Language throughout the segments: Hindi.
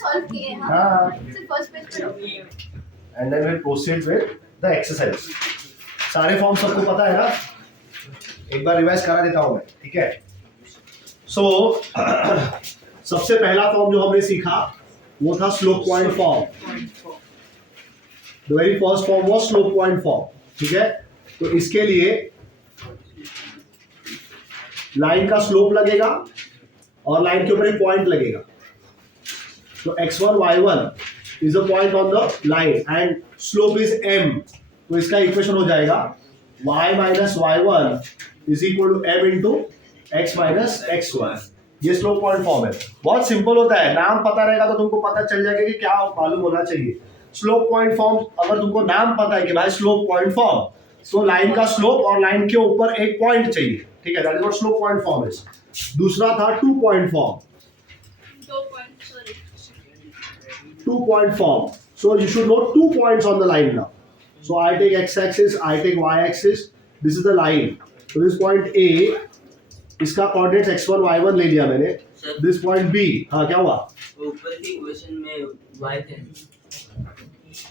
सॉल्व किए हैं हाँ। सिर्फ फर्स्ट पेज पे रखो। And then will proceed with the exercise. सारे फॉर्म सबको पता है ना? एक बार रिवाइज करा देता हूं मैं, ठीक है? सो सबसे पहला फॉर्म जो हमने सीखा वो था slope point form. The very first form was slope point form, ठीक है? तो इसके लिए लाइन का स्लोप लगेगा और लाइन के ऊपर एक पॉइंट लगेगा। तो x1 y1 is a point on the line and slope is m। तो इसका इक्वेशन हो जाएगा y minus y1 is equal to m into x minus x1। ये स्लोप पॉइंट फॉर्म है। बहुत सिंपल होता है, नाम पता रहेगा तो तुमको पता चल जाएगा कि क्या मालूम होना चाहिए। स्लोप पॉइंट फॉर्म, अगर तुमको नाम पता है कि भाई स्लोप पॉइंट फॉर्म, तो लाइन का स्लोप और लाइन के ऊपर एक पॉइंट चाहिए, ठीक है? That is what slope point form is. दूसरा था 2 point form. 2 point form. So you should know 2 points on the line now. So I take x-axis, I take y-axis. This is the line. So this point A, इसका coordinates x1, y1 ले लिया मैंने. This point B, हाँ क्या हुआ? ऊपर की इक्वेशन में y थे।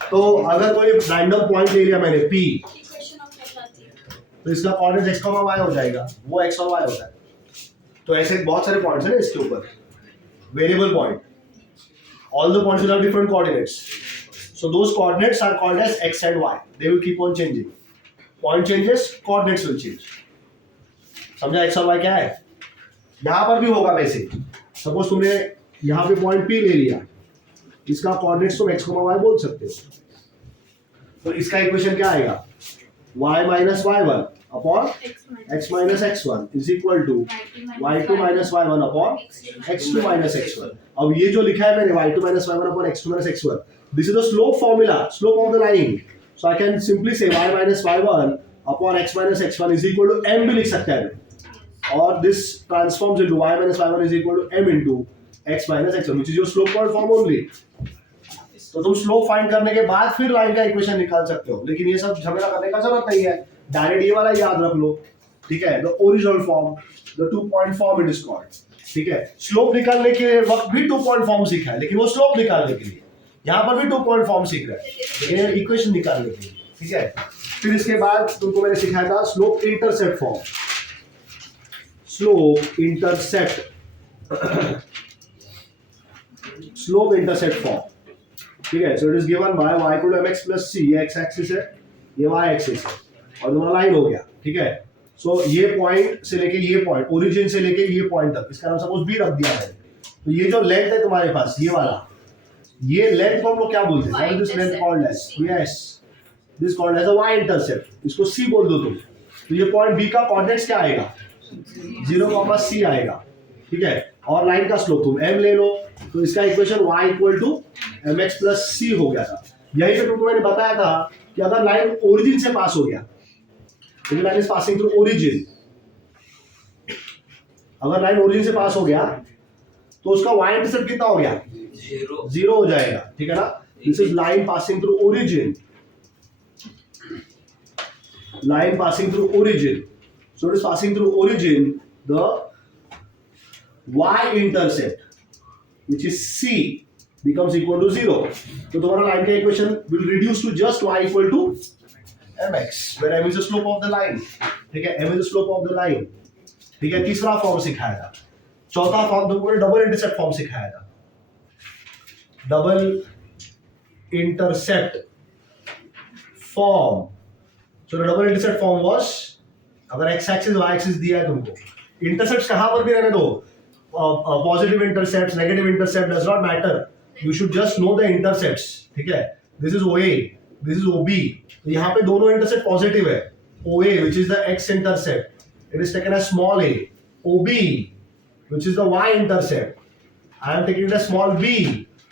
तो अगर कोई random point ले लिया मैंने P, इक्वेशन ऑफ कहलाती है। तो इसका coordinates x, y हो जाएगा. वो x और y होता है. तो ऐसे बहुत सारे points हैं ना इसके ऊपर. Variable point. All the points will have different coordinates. So those coordinates are called as x and y. They will keep on changing. Point changes, coordinates will change. समझा x और y क्या है? यहाँ पर भी होगा वैसे. Suppose तुमने यहाँ पे point P ले लिया, इसका coordinates तुम x, y बोल सकते हो. तो इसका इक्वेशन क्या आएगा? y minus y1 upon x minus x1 is equal to y2 minus y1 upon x2 minus x1. अब ये जो लिखा है मैंने y2 minus y1 upon x2 minus x1, this is the slope formula, slope of the line. So I can simply say y minus y1 upon x minus x1 is equal to m भी लिख सकता है मैं, और this transforms into y minus y1 is equal to m into x minus x1, which is your slope point form only. तो तुम स्लोप फाइंड करने के बाद फिर लाइन का इक्वेशन निकाल सकते हो, लेकिन ये सब झमेला करने का जरूरत नहीं है, डायरेक्ट ये वाला याद रख लो, ठीक है? The original form, the 2 point form it is called, ठीक है? स्लोप निकालने के वक्त भी 2 पॉइंट फॉर्म सीखा है, लेकिन वो स्लोप निकालने के लिए। यहाँ पर भी 2 पॉइंट फॉर्म सीख रहे हैं, लेकिन इक्वेशन निकालने के लिए, ठीक है? फिर इसके बाद तुमको मैंने सिखाया था slope intercept form. Slope intercept, slope intercept form, ठीक है? So it is given by y equal to mx plus c, ये x एक्सिस है, ये y एक्सिस है, और तुम्हारा लाइन हो गया, ठीक है? सो ये पॉइंट से लेके ये पॉइंट, ओरिजिन से लेके ये पॉइंट तक, इसका नाम सपोज b रख दिया है। तो ये जो लेंथ है तुम्हारे पास, ये वाला, ये लेंथ को हम लोग क्या बोलते हैं? What is this length called as? Yes, this called as a y intercept. इसको c बोल दो तुम। तो ये पॉइंट b का कोऑर्डिनेट्स क्या आएगा? 0, c आएगा, ठीक है? और लाइन का स्लोप तुम m ले लो, तो इसका equation y equal to mx plus c हो गया था। यही पे तुमको मैंने बताया था कि अगर लाइन ओरिजिन से पास हो गया, तो line is passing through origin, अगर लाइन ओरिजिन से पास हो गया तो उसका y इंटरसेप्ट कितना हो गया? 0 हो जाएगा, ठीक है ना? This is line passing through origin, line passing through origin, so it is passing through origin, the y intercept which is c becomes equal to 0. तो तुम्हारा लाइन का equation will reduce to just y equal to mx, where m is the slope of the line, ठीक है? m is the slope of the line, ठीक है? तीसरा फॉर्म सिखाया था। चौथा फॉर्म तुमको डबल इंटरसेप्ट फॉर्म सिखाया था। Double intercept form, so the double intercept form was, अगर x एक्सिस y एक्सिस दिया है तुमको, इंटरसेप्ट्स कहां पर भी रहने दो, positive intercepts, negative intercept, does not matter, you should just know the intercepts, ठीक है? This is OA, this is OB, तो यहाँ पे दोनों इंटरसेप्ट पॉजिटिव है। OA which is the x intercept, it is taken as small a, OB which is the y intercept, I am taking it as small b,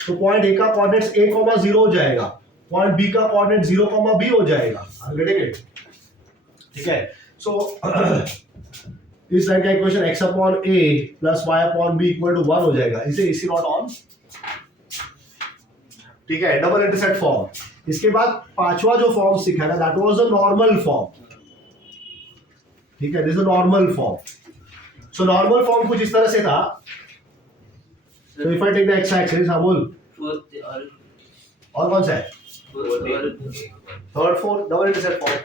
तो पॉइंट A का कोऑर्डिनेट्स a, 0 हो जाएगा, पॉइंट B का कोऑर्डिनेट 0, b हो जाएगा। Are you getting it? ठीक है? सो इस लाइन का equation x upon a plus y upon b equal to 1 हो जाएगा। इसे इसी नॉट ऑन, ठीक है? Double intercept form. इसके बाद पांचवा जो फॉर्म सीखा था, that was the normal form, ठीक है? This is normal form. So normal form कुछ इस तरह से था। So if I take the x axis, हाँ बोल, फोर्थ और कौन सा है? और third fourth double intercept form.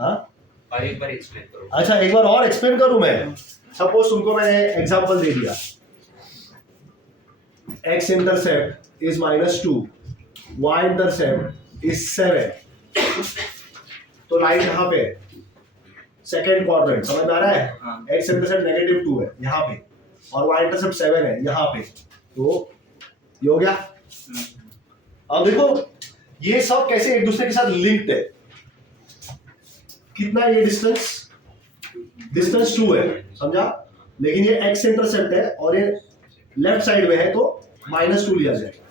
हाँ एक बार एक्सप्लेन करो। अच्छा एक बार और एक्सप्लेन करूं मैं। सपोज तुमको मैंने एग्जांपल दे दिया, x intercept is -2, y intercept is 7, तो लाइन यहाँ पे सेकेंड क्वाड्रेंट, समझ में आ रहा है? हाँ। x इंटरसेप्ट -2 है यहाँ पे और y इंटरसेप्ट 7 है यहाँ पे, तो ये हो गया। अब देखो ये सब कैसे एक दूसरे के साथ लिंक्ड है। कितना है ये डिस्टेंस? डिस्टेंस 2 है, समझा? लेकिन ये x इंटरसेप्ट है और ये लेफ्ट साइड में है तो -2 लिया जाएगा,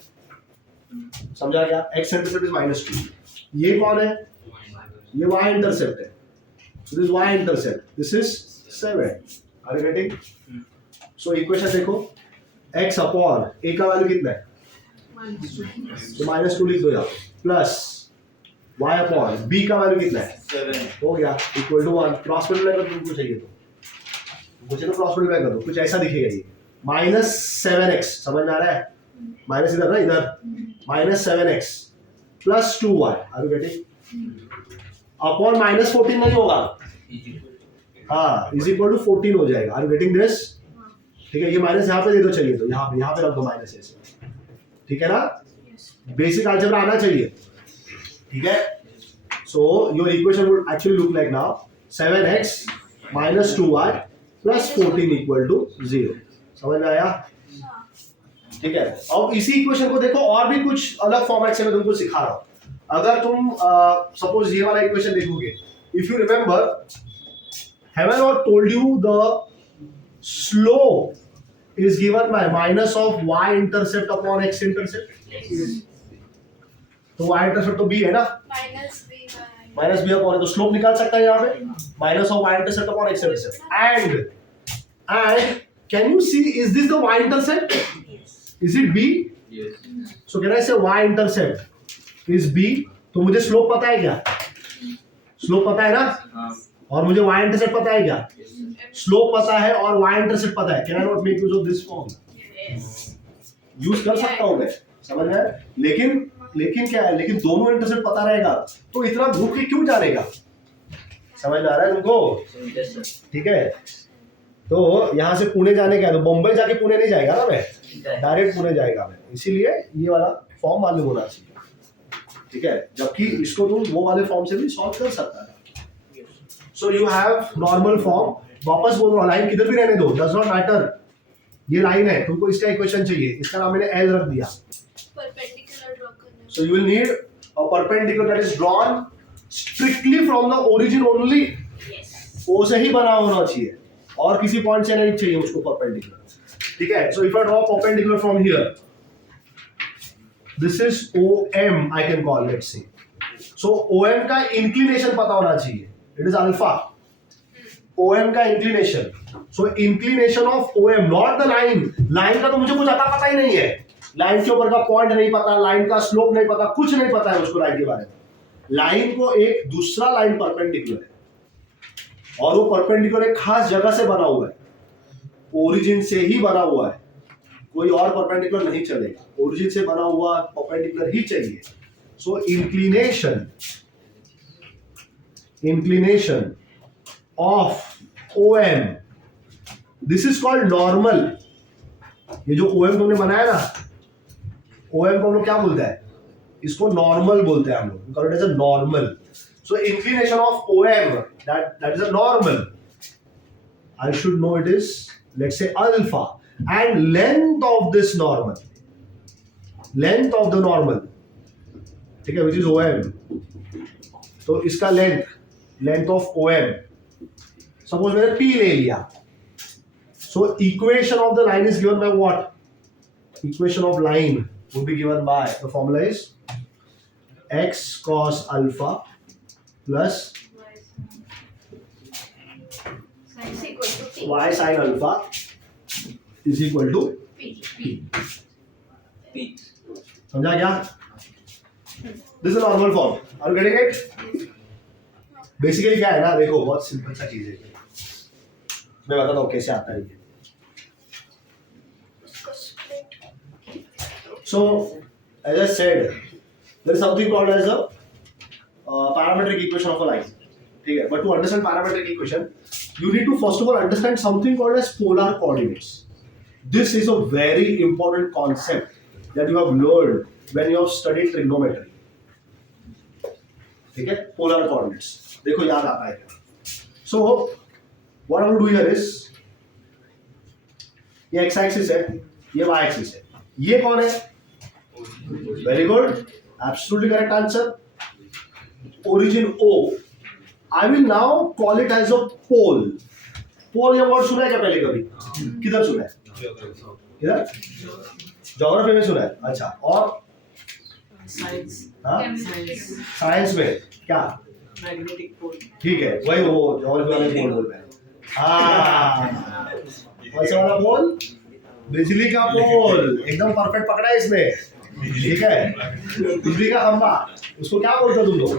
समझा क्या? x intercept is -2। ये कौन है? ये y इंटरसेप्ट है, this y intercept, this is 7। Are you getting? So equation देखो, x अपॉन a का वैल्यू कितना है? तो -2 लिख दो यहाँ, प्लस y अपॉन b का वैल्यू कितना है? 7 हो गया, इक्वल टू 1। क्रॉस मल्टीप्लाई कर तुमको चाहिए तो मुझे तो क्रॉस मल्टीप्लाई कर दो, कुछ ऐसा दिखेगा ये -7x, समझ में आ रहा है? माइनस इधर ना, इधर -7x plus 2y, are you getting? Upon -14 नहीं होगा, हाँ, इज इक्वल टू 14 हो जाएगा। Are you getting this? ठीक है, ये माइनस यहाँ पे दे दो, चाहिए तो यहाँ पे रख दो माइनस ऐसे, ठीक है ना? बेसिक अलजेब्रा आना चाहिए, ठीक है? So your equation would actually look like now 7x minus 2y plus 14 equal to 0। समझ में आया? ठीक है, अब इसी इक्वेशन को देखो और भी कुछ अलग फॉर्मेट से मैं तुमको सिखा रहा हूं। अगर तुम सपोज ये वाला इक्वेशन देखोगे, if you remember, have I not told you the slope is given by minus of y intercept upon x intercept. तो y इंटरसेप्ट तो b है ना, माइनस बी अपॉन, तो स्लोप निकाल सकता है यहाँ पे minus of y intercept upon x intercept. And can you see, is this the y intercept? Is it b? So can I say y intercept is b? तो मुझे स्लोप पता है क्या? स्लोप पता है ना? हाँ। और मुझे y इंटरसेप्ट पता है क्या? स्लोप पता है और y इंटरसेप्ट पता है। Can I not make use of this form? Use कर सकता हूं मैं, समझ में? लेकिन क्या है, लेकिन दोनों इंटरसेप्ट पता रहेगा तो इतना घूम के क्यों जानेगा? समझ में आ रहा है तुमको? ठीक है, तो यहाँ से पुणे जाने का है तो बम्बई जाके पुणे नहीं जाएगा ना, मैं डायरेक्ट पुणे जाएगा मैं, इसीलिए ये वाला फॉर्म मालूम होना चाहिए, ठीक है? जबकि इसको तुम वो वाले फॉर्म से भी सॉल्व कर सकता है। So you have normal form. वापस बोल रहा हूँ, लाइन किधर भी रहने दो, डज नॉट मैटर। ये लाइन है, तुमको इसका इक्वेशन चाहिए, इसका नाम मैंने एल रख दिया। परपेंडिकुलर ड्रॉ करना। So you will need a perpendicular that is drawn strictly from the origin only. Yes. O से ही बना होना चाहिए और किसी पॉइंट से नहीं चाहिए उसको perpendicular, ठीक है? So if I draw perpendicular from here, this is OM I can call, let's say. So OM का inclination पता होना चाहिए, it is alpha. OM का inclination. So inclination of OM, not the line. line का तो मुझे कुछ पता ही नहीं है, लाइन के ऊपर का पॉइंट नहीं पता, लाइन का स्लोप नहीं पता, कुछ नहीं पता है उसको लाइन के बारे में। लाइन को एक दूसरा लाइन परपेंडिकुलर है और वो परपेंडिकुलर एक खास जगह से बना हुआ है, ओरिजिन से ही बना हुआ है, कोई और परपेंडिकुलर नहीं चलेगा, ओरिजिन से बना हुआ परपेंडिकुलर ही चाहिए। So inclination of OM, this is called normal. ये जो OM तुमने बनाया ना, OM को हम लोग क्या बोलते हैं? इसको नॉर्मल बोलते हैं हम लोग, because it is a normal. So inclination of OM, that is a normal. I should know it is, let's say, alpha, and length of this normal, length of the normal, ठीक है, which is OM. तो इसका length of OM, सपोज मैंने P ले लिया, so equation of the line is given by what? Equation of line would be given by, the formula is x cos alpha plus Sin equal to T. y sin alpha is equal to P. समझा क्या? This is normal form, are you getting it? Basically क्या है ना, देखो बहुत सिंपल सा चीज है, मैं बताता हूँ कैसे आता है ये। उसको So, as I said, there is something called as a parametric equation of a line. ठीक है? But to understand parametric equation, you need to first of all understand something called as polar coordinates. This is a very important concept that you have learned when you have studied trigonometry. ठीक है? Polar coordinates. देखो याद आता है क्या? So, what I will do here is, ये x axis है, ये y axis है. ये कौन है? Very good. Absolutely correct answer. Origin O. I will now call it as a pole. Pole ये word सुना है क्या पहले कभी? किधर सुना है? किधर? Geography में सुना है. अच्छा. और साइंस हाँ? साइंस में क्या? मैग्नेटिक पोल ठीक है. वही वो geography वाले पोल बोल रहे हैं. हाँ. कौन सा वाला पोल? बिजली का पोल. एकदम परफेक्ट पकड़ा है इसने. ठीक है. बिजली का खंभा. उसको क्या बोलते हो तुम लोग?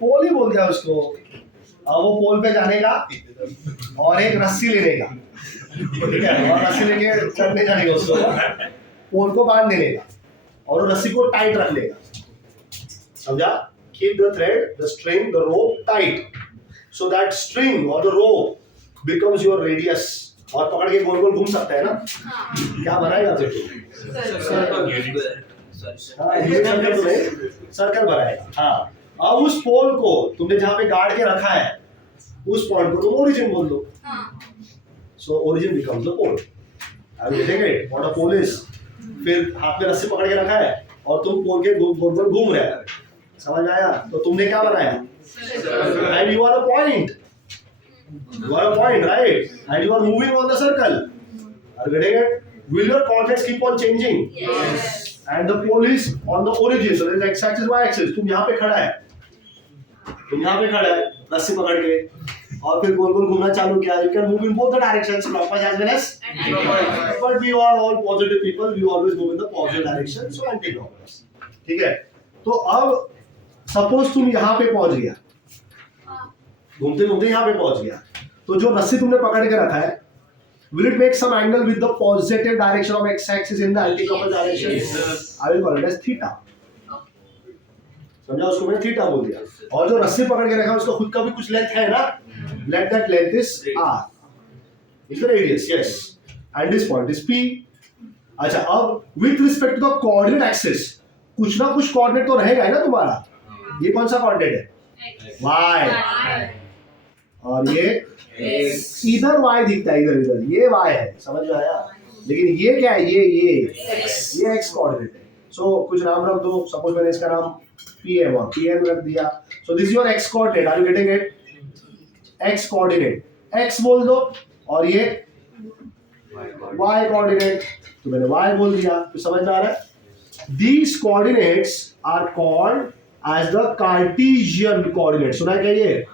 पोल ही बोलते हैं उसको. अब वो पोल पे जाने का और एक रस्सी लेने का. ठीक है. और रस्सी लेके चढ़ने जाने का उसको. पोल को बांध देने का और वो रस्सी को टाइट रख लेगा. समझा? Keep the thread, the string, the rope tight, so that string or the rope becomes your radius. और पकड़ के गोल गोल घूम सकता है ना? क्या बनाएगा फिर तू? सर्कल बनाएगा. हाँ. अब उस पोल को तुमने जहाँ पे गाड़ के रखा है, उस पॉइंट को तुम ओरिजिन बोल दो. So origin becomes the pole. Are you getting it? What a pole is? फिर हाथ में रस्सी पकड़ के रखा है और तुम पोल के गोल गोल घूम रहे हैं. समझ आया? तो तुमने क्या बनाया? And you are a point. You are a point, right? And you are moving on the circle. Are you getting it? Will your coordinates keep on changing? Yes. And the pole is on the origin. So there is x-axis, y-axis. तुम यहाँ पे खड़ा है. तुम यहाँ पे खड़ा है, रस्सी पकड़ के, और फिर गोल गोल घूमना चालू किया. You can move in both the directions, clockwise as well as. But we are all positive people. We always move in the positive direction. So anti-clockwise. ठीक है? तो अब सपोज तुम यहाँ पे पहुंच गया. घूमते घूमते यहाँ पे पहुंच गया. तो जो रस्सी तुमने पकड़ के रखा है, will it make some angle with the positive direction of x-axis in the anti-clockwise direction? Yes. I will call it as theta. समझा? उसको मैंने थीटा बोल दिया. और जो रस्सी पकड़ के रखा है उसका खुद का भी कुछ लेंथ है ना? Let that length is r. Is the radius? Yes. And this point is p. अच्छा, अब with respect to the coordinate axis, कुछ ना कुछ coordinate तो रहेगा ही ना तुम्हारा. ये कौन सा coordinate है? y. और ये इधर y दिखता है, इधर इधर ये y है. समझ में आया? लेकिन ये क्या है? ये x कोऑर्डिनेट है. सो कुछ नाम रख दो. सपोज मैंने इसका नाम pm और pm रख दिया. So this your x coordinate. Are you getting it? x coordinate x बोल दो और ये y कोऑर्डिनेट. तो मैंने y बोल दिया. तो समझ में आ रहा है? These coordinates are called as the Cartesian coordinates. सुना है क्या ये?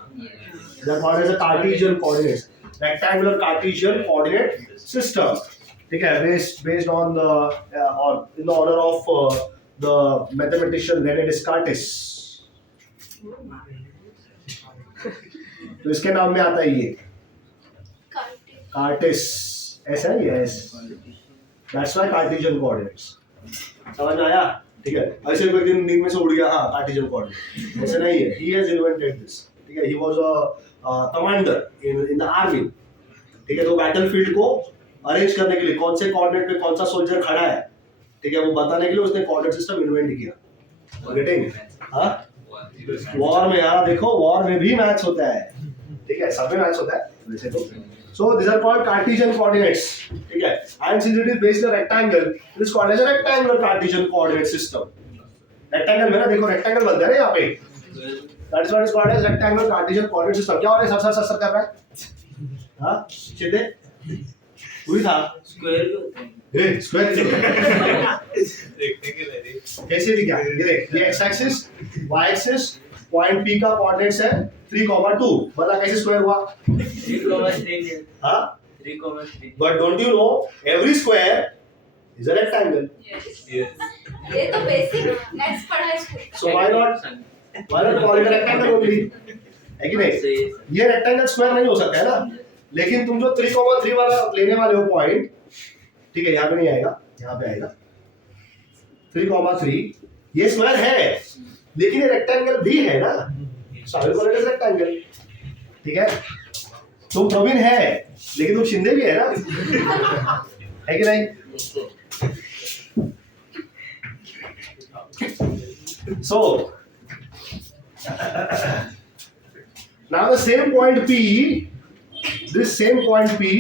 They are called as the Cartesian coordinates. Rectangular Cartesian coordinate system. ठीक है? Based on the or in the order of the mathematician René Descartes. तो इसके नाम में आता है ये Cartes. ऐसा है ये? That's why Cartesian coordinates. समझ में आया? ठीक है. ऐसे कोई दिन नींद में से उड़ गया, हाँ कार्टेशियन कोऑर्डिनेट. ऐसा नहीं है. He has invented this. ठीक है. He was a commander in the army. ठीक है. तो बैटलफील्ड को अरेंज करने के लिए कौन से कोऑर्डिनेट पे कौन सा सोल्जर खड़ा है, ठीक है, वो बताने के लिए उसने कोऑर्डिनेट सिस्टम इन्वेंट किया. गेटिंग? हाँ. वॉर में, हाँ देखो वॉर में भी मैच होता है. ठीक है. सब में मैच होता है वैसे तो. So these are called Cartesian coordinates. ठीक है. And since it is based on a rectangle, it is called as a rectangular Cartesian coordinate system. Rectangle में ना देखो rectangle बनता है ना यहाँ पे. That is what is called as rectangular Cartesian coordinate system. क्या हो रहा है? सर कर रहा है? हाँ सीधे वही था. स्क्वायर स्क्वायर कैसे भी क्या? ये देख, ये x axis, y axis, point P का कोऑर्डिनेट्स है 3,2. बता कैसे स्क्वायर हुआ? 3,3. हाँ 3,3. But don't you know every square is a rectangle? ये तो बेसिक मैथ्स पढ़ा है स्कूल में. So why not call it a rectangle only? है कि नहीं? ये rectangle square नहीं हो सकता है ना. लेकिन तुम जो 3,3 वाला लेने वाले हो पॉइंट, ठीक है, यहाँ पे नहीं आएगा, यहाँ पे आएगा 3,3। ये स्क्वायर है लेकिन ये रेक्टेंगल भी है ना, so I will call it as rectangle. ठीक है, तुम प्रवीण है लेकिन तुम शिंदे भी है ना, है कि नहीं? So now the same point P, this same point P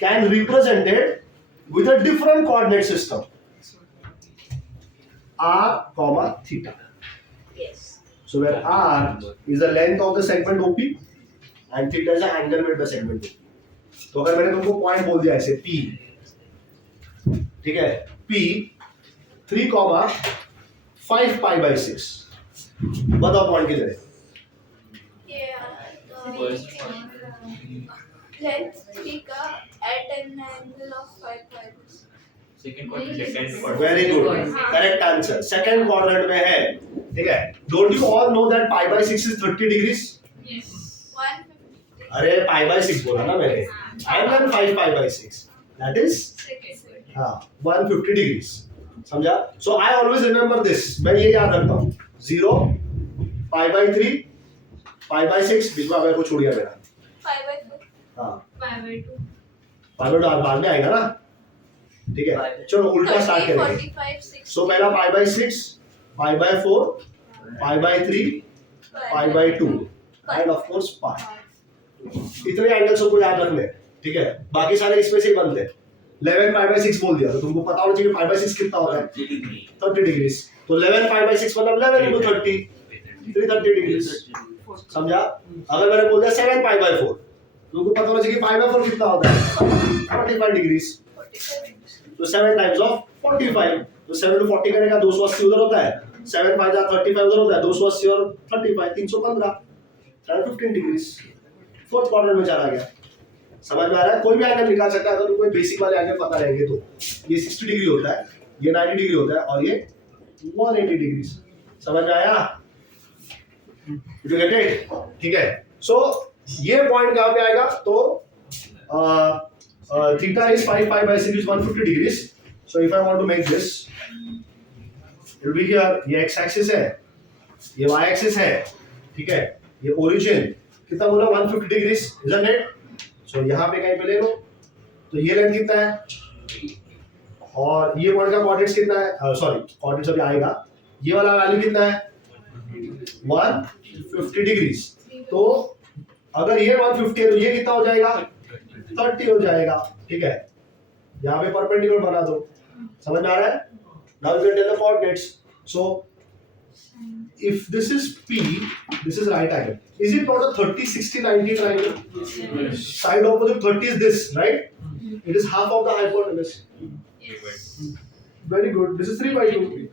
can represented with a different coordinate system r comma theta. Yes. So where r is the length of the segment OP and theta is the angle with the segment OP. तो अगर मैंने तुमको पॉइंट बोल दिया ऐसे P, ठीक है, P 3,5 pi by 6, बताओ पॉइंट किधर है? Length three का at an angle of 5 Second quadrant, second quadrant. Very good, correct answer, second quadrant में है। ठीक है, don't you all know that pi by 6 is 30 degrees? 150. अरे पाई बाय 6 बोला ना मैंने, and then 5 pi by 6, that is हाँ 150 डिग्रीज, समझा? सो आई ऑलवेज रिमेंबर दिस, मैं ये याद रखता हूँ, 0 पाई बाय 3 पाई बाय 6, बीच में आपको छोड़ दिया मेरा, 5/4. हाँ 5/2. पाई बाय 2 बाद में आएगा ना, ठीक है, चलो उल्टा स्टार्ट 30, करेंगे। 45, 60. सो पहला pi by 6, pi by 4, pi by 3, pi by 2 and of course pi. इतने एंगल्स को याद रखने, ठीक है, बाकी सारे इसमें से ही बनते हैं। 11 पाई बाय 6 बोल दिया तो तुमको पता होना चाहिए पाई बाय 6 कितना होता है, 30 डिग्रीज। तो 11 पाई बाय 6 मतलब 11 into 30, 330 डिग्रीज, समझा? अगर मैंने बोल दिया 7 पाई बाय 4, तुमको पता होना चाहिए पाई बाय 4 कितना होता है, 45 डिग्रीज। 47. तो 7 टाइम्स ऑफ 45, तो 7 to 40 करेगा, 280 उधर होता है, 7 5 जा 35 उधर होता है, 280 और 35 315, 15 डिग्रीज। फोर्थ क्वाड्रेंट में चला गया, समझ में आ रहा है? कोई भी एंगल निकाल सकता है अगर तुमको बेसिक वाले एंगल पता रहेंगे तो। ये 60 डिग्री होता है, ये 90 डिग्री होता है और ये 180 डिग्री। समझ में आया? Did you get it? ठीक है, सो ये पॉइंट कहाँ पे आएगा? तो theta is 5 pi by 6 is 150 degrees. So if I want to make this, it will be here. ये x axis है, ये y axis है, ठीक है, ये origin कितना बोला 150 degrees, isn't it? So यहाँ पे कहीं पे ले लो, तो ये लेंथ कितना है और ये पॉइंट का कोऑर्डिनेट्स कितना है? सॉरी, कोऑर्डिनेट्स अभी आएगा। ये वाला वैल्यू कितना है? 150 डिग्रीज। तो अगर ये 150 है तो ये कितना हो जाएगा? 30 हो जाएगा, ठीक है। यहाँ पे परपेंडिकुलर बना दो, समझ में आ रहा है? Now you can tell the coordinates. So if this is P, this is right angle. Is it not a 30, 60, 90 triangle? Yes. Side opposite 30 is this, right? It is half of the hypotenuse. Very good. This is 3 by 2.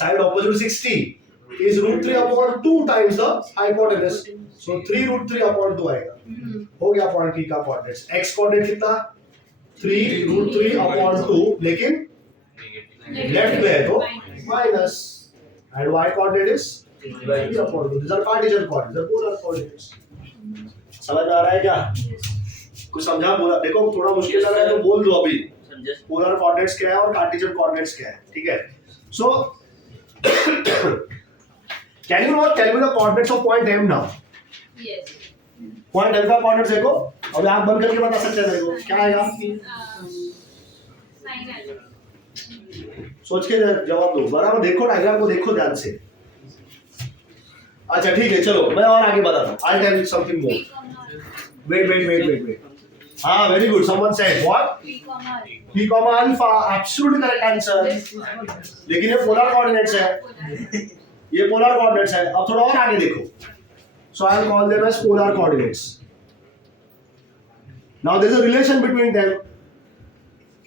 Side opposite 60 is root 3 upon 2 times the hypotenuse. So 3 root 3 upon 2 आएगा। हो गया पॉइंट P का कोऑर्डिनेट्स। X कोऑर्डिनेट कितना? 3 root 3 upon 2, लेकिन लेफ्ट में है तो minus, and y coordinate is 3 upon 2. These are Cartesian coordinates, these are polar coordinates. समझ में आ रहा है क्या? कुछ समझा? बोला देखो, थोड़ा मुश्किल लग रहा है तो बोल दो अभी। पोलर कोऑर्डिनेट्स क्या है और कार्टेशियन कोऑर्डिनेट्स क्या है, ठीक है? So can you not tell me the coordinates of point M now? Yes. Point M का कोऑर्डिनेट्स देखो, और आंख बंद करके बता सकते हैं मेरे को क्या आएगा? सोच के जवाब दो, बराबर देखो, डायग्राम को देखो ध्यान से। अच्छा ठीक है, चलो मैं और आगे बताता हूँ। I tell you something more. Wait. हाँ, very good, someone said what? P comma alpha, absolutely correct answer. लेकिन ये पोलर कोऑर्डिनेट्स है, ये पोलर कोऑर्डिनेट्स है। अब थोड़ा और आगे देखो, so I'll call them as polar coordinates. Now there is a relation between them.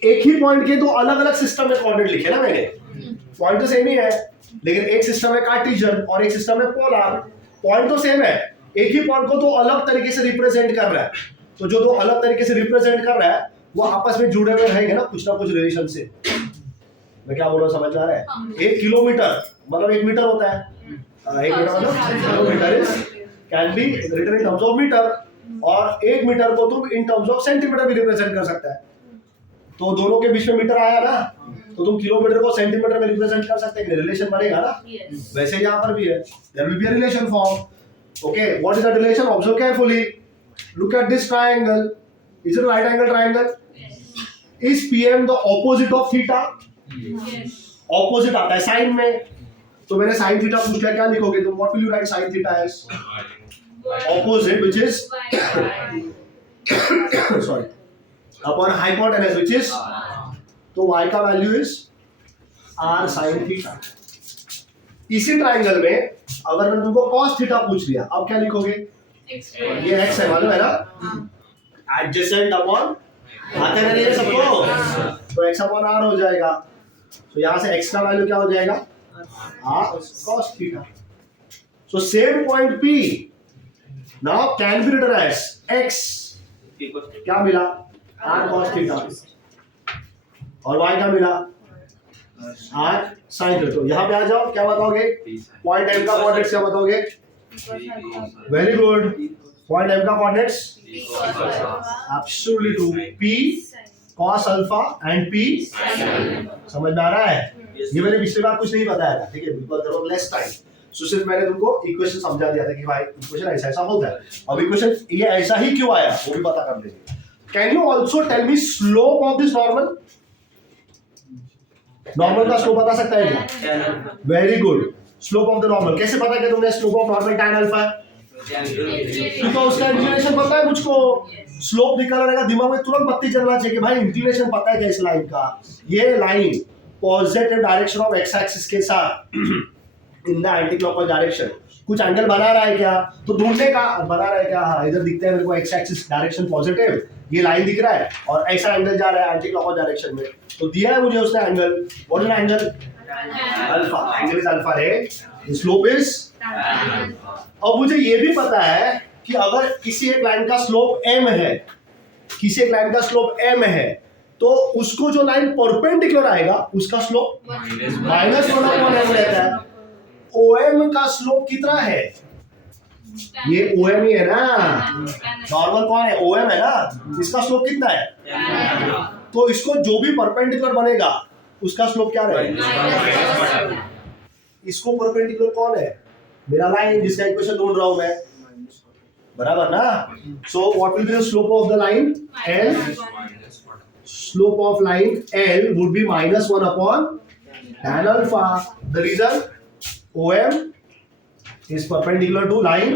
एक ही पॉइंट के दो अलग अलग सिस्टम में कोऑर्डिनेट लिखे ना मैंने, पॉइंट तो सेम ही है लेकिन एक सिस्टम है कार्टेशियन और एक सिस्टम है पोलर। पॉइंट तो सेम है, एक ही पॉइंट को दो अलग तरीके से रिप्रेजेंट कर रहा है, तो जो दो अलग तरीके से रिप्रेजेंट कर रहा है वो आपस में जुड़े हुए रहेंगे ना कुछ रिलेशन से। मैं क्या बोल रहा हूँ, समझ आ रहा है? 1 किलोमीटर मतलब 1 मीटर होता है, 1 मीटर मतलब kilometre is can be written in terms of metre, और 1 मीटर को तुम इन टर्म्स ऑफ सेंटीमीटर भी रिप्रेजेंट कर सकता है। तो दोनों के बीच में मीटर आया ना, तो तुम किलोमीटर को सेंटीमीटर में रिप्रेजेंट कर सकते हैं, रिलेशन बनेगा ना। Yes. वैसे यहाँ पर भी है, there will be a relation form. Okay, what is the relation? Observe carefully, look at this triangle, is it right angle triangle? Is PM the opposite of theta? Yes. Opposite आता है साइन में, तो मैंने साइन थीटा पूछ लिया, क्या लिखोगे तुम? What will you write sine theta as? Opposite which is sorry upon hypotenuse which is, तो y का value is r sin theta. इसी ट्रायंगल में अगर मैंने तुमको cos थीटा पूछ लिया, अब क्या लिखोगे? ये x है, मालूम है ना? एडजेसेंट अपॉन, आते नहीं है सबको, तो x अपॉन r हो जाएगा। तो यहाँ से x का वैल्यू क्या हो जाएगा? r cos theta. So same point P now can be written as x, क्या मिला? r cos थीटा, और y का मिला r sin थीटा। तो यहाँ पे आ जाओ, क्या बताओगे? पॉइंट m का कोऑर्डिनेट्स क्या बताओगे? वेरी गुड, पॉइंट m का coordinates absolutely true, p cos alpha and p, समझ में आ रहा है? ये मैंने पिछली बार कुछ नहीं बताया था, ठीक है, because there was less time. So सिर्फ मैंने तुमको इक्वेशन समझा दिया था कि भाई इक्वेशन ऐसा ऐसा होता है, अब इक्वेशन ये ऐसा ही क्यों आया वो भी पता कर लेंगे। Can you also tell me slope of this normal? Normal का स्लोप बता सकता है क्या? Very good, slope of the normal कैसे पता कि तुमने slope of normal tan alpha है? क्योंकि उसका इंक्लिनेशन पता है मुझको, स्लोप निकालना रहेगा, दिमाग में तुरंत बत्ती चलना चाहिए कि भाई इंक्लिनेशन पता है क्या इस लाइन का? ये line positive direction of x axis के साथ in the anti clockwise direction कुछ एंगल बना रहा है क्या? तो ढूंढने का, बना रहा है क्या? हाँ, इधर दिखते हैं मेरे को एक्स एक्सिस डायरेक्शन पॉजिटिव, ये लाइन दिख रहा है और ऐसा एंगल जा रहा है एंटी क्लॉकवाइज डायरेक्शन में, तो दिया है मुझे उसने angle, what is angle? Alpha, angle is alpha है, स्लोप इज। अब मुझे ये भी पता है कि अगर किसी एक लाइन का स्लोप m है, किसी एक लाइन का स्लोप m है, तो उसको जो लाइन परपेंडिकुलर आएगा उसका स्लोप -1/m रहता है। OM का स्लोप कितना है? ये OM ही है ना, नॉर्मल कौन है? OM है ना, इसका स्लोप कितना है? तो इसको जो भी परपेंडिकुलर बनेगा उसका स्लोप क्या रहेगा? इसको परपेंडिकुलर कौन है? मेरा लाइन जिसका इक्वेशन ढूंढ रहा हूं मैं, बराबर ना? So what will be the slope of the line? L, slope of line L would be -1/tan alpha. The reason OM is perpendicular to line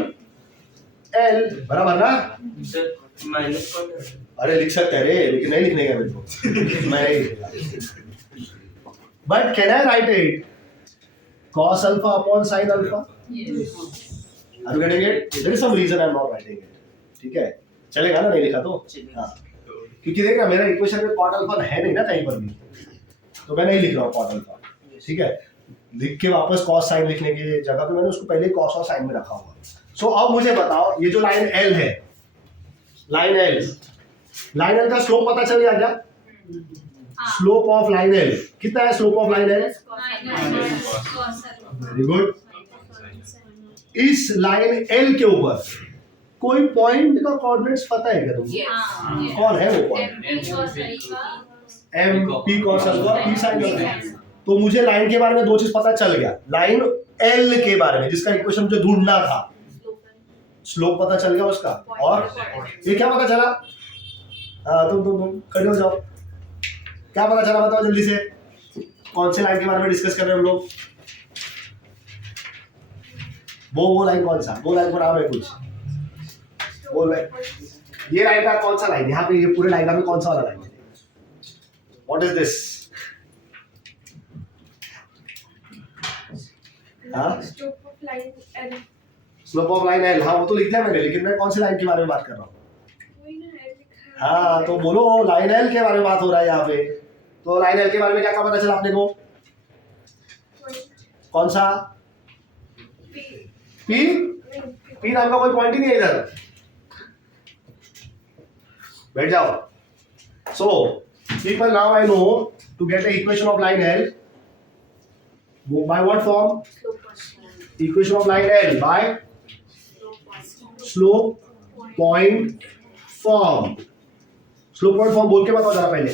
L, बराबर ना? अरे लिख सकते हैं रे, लेकिन नहीं लिखने का मेरे को, मैं नहीं लिखूंगा। But can I write it cos alpha upon sin alpha? Are you getting it? There is some reason I'm not writing it. ठीक है, चलेगा ना? नहीं लिखा तो हाँ, क्योंकि देखना मेरा इक्वेशन में cot alpha है नहीं ना कहीं पर भी, तो मैं नहीं लिख रहा हूँ cot alpha, ठीक है? लिख के वापस cos sin लिखने की जगह पे मैंने उसको पहले cos और sin में रखा हुआ। सो अब मुझे बताओ, ये जो लाइन L है, लाइन L का स्लोप पता चल गया क्या? स्लोप ऑफ लाइन L कितना है? Slope of line L, very good. इस लाइन L के ऊपर कोई पॉइंट का कोऑर्डिनेट्स पता है क्या तुमको? कौन है वो point? M P cos alpha, P sin alpha. तो मुझे लाइन के बारे में दो चीज पता चल गया, लाइन L के बारे में जिसका इक्वेशन मुझे ढूंढना था, स्लोप पता चल गया उसका, और ये क्या पता चला? तुम खड़े हो जाओ, क्या पता चला बताओ जल्दी से? कौन से लाइन के बारे में डिस्कस कर रहे हैं हम लोग? वो लाइन कौन सा? वो लाइन को नाम है कुछ, वो लाइन, ये लाइन का कौन सा लाइन? यहाँ पे ये पूरे लाइन में कौन सा वाला लाइन है? What is this? Slope of line L, हाँ वो तो लिखना है मैंने, लेकिन मैं कौन सी लाइन के बारे में बात कर रहा हूँ? हाँ तो बोलो, लाइन L के बारे में बात हो रहा है यहाँ पे, तो लाइन L के बारे में क्या क्या पता चला आपने को? कौन सा? P नाम का कोई पॉइंट ही नहीं है इधर, बैठ जाओ। सो people, now I know to get the equation of line L by what form? Equation of line L by slope point form। Slope point form बोल के बताओ जरा पहले।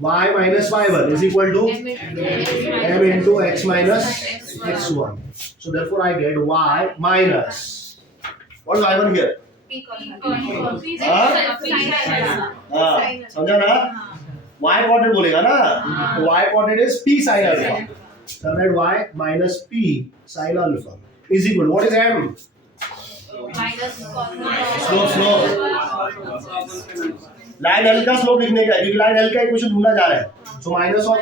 y minus y1 is equal to m into x minus x1. So therefore I get y minus, what is y1 here? समझा ना? y coordinate बोलेगा ना, तो y coordinate is p sin alpha. So I y minus p sin alpha is equal to, what is m? Slope. Line L का स्लोप लिखने का है, क्योंकि लाइन एल का इक्वेशन ढूंढा जा रहा है. So minus of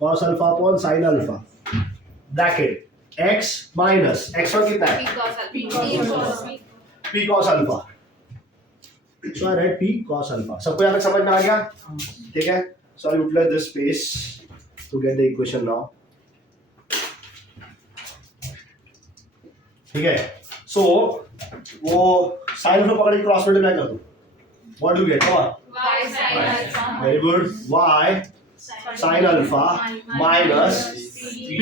cos alpha upon sin alpha bracket x minus x1 कितना है? p cos alpha. सो आई राइट p cos alpha. सबको यहाँ तक समझ में आ गया? ठीक है. So I utilize this space to get the equation now. ठीक है. सो वो साइन को पकड़ के क्रॉस मल्टीप्लाई कर दो. What do get? Very good. y sin alpha minus p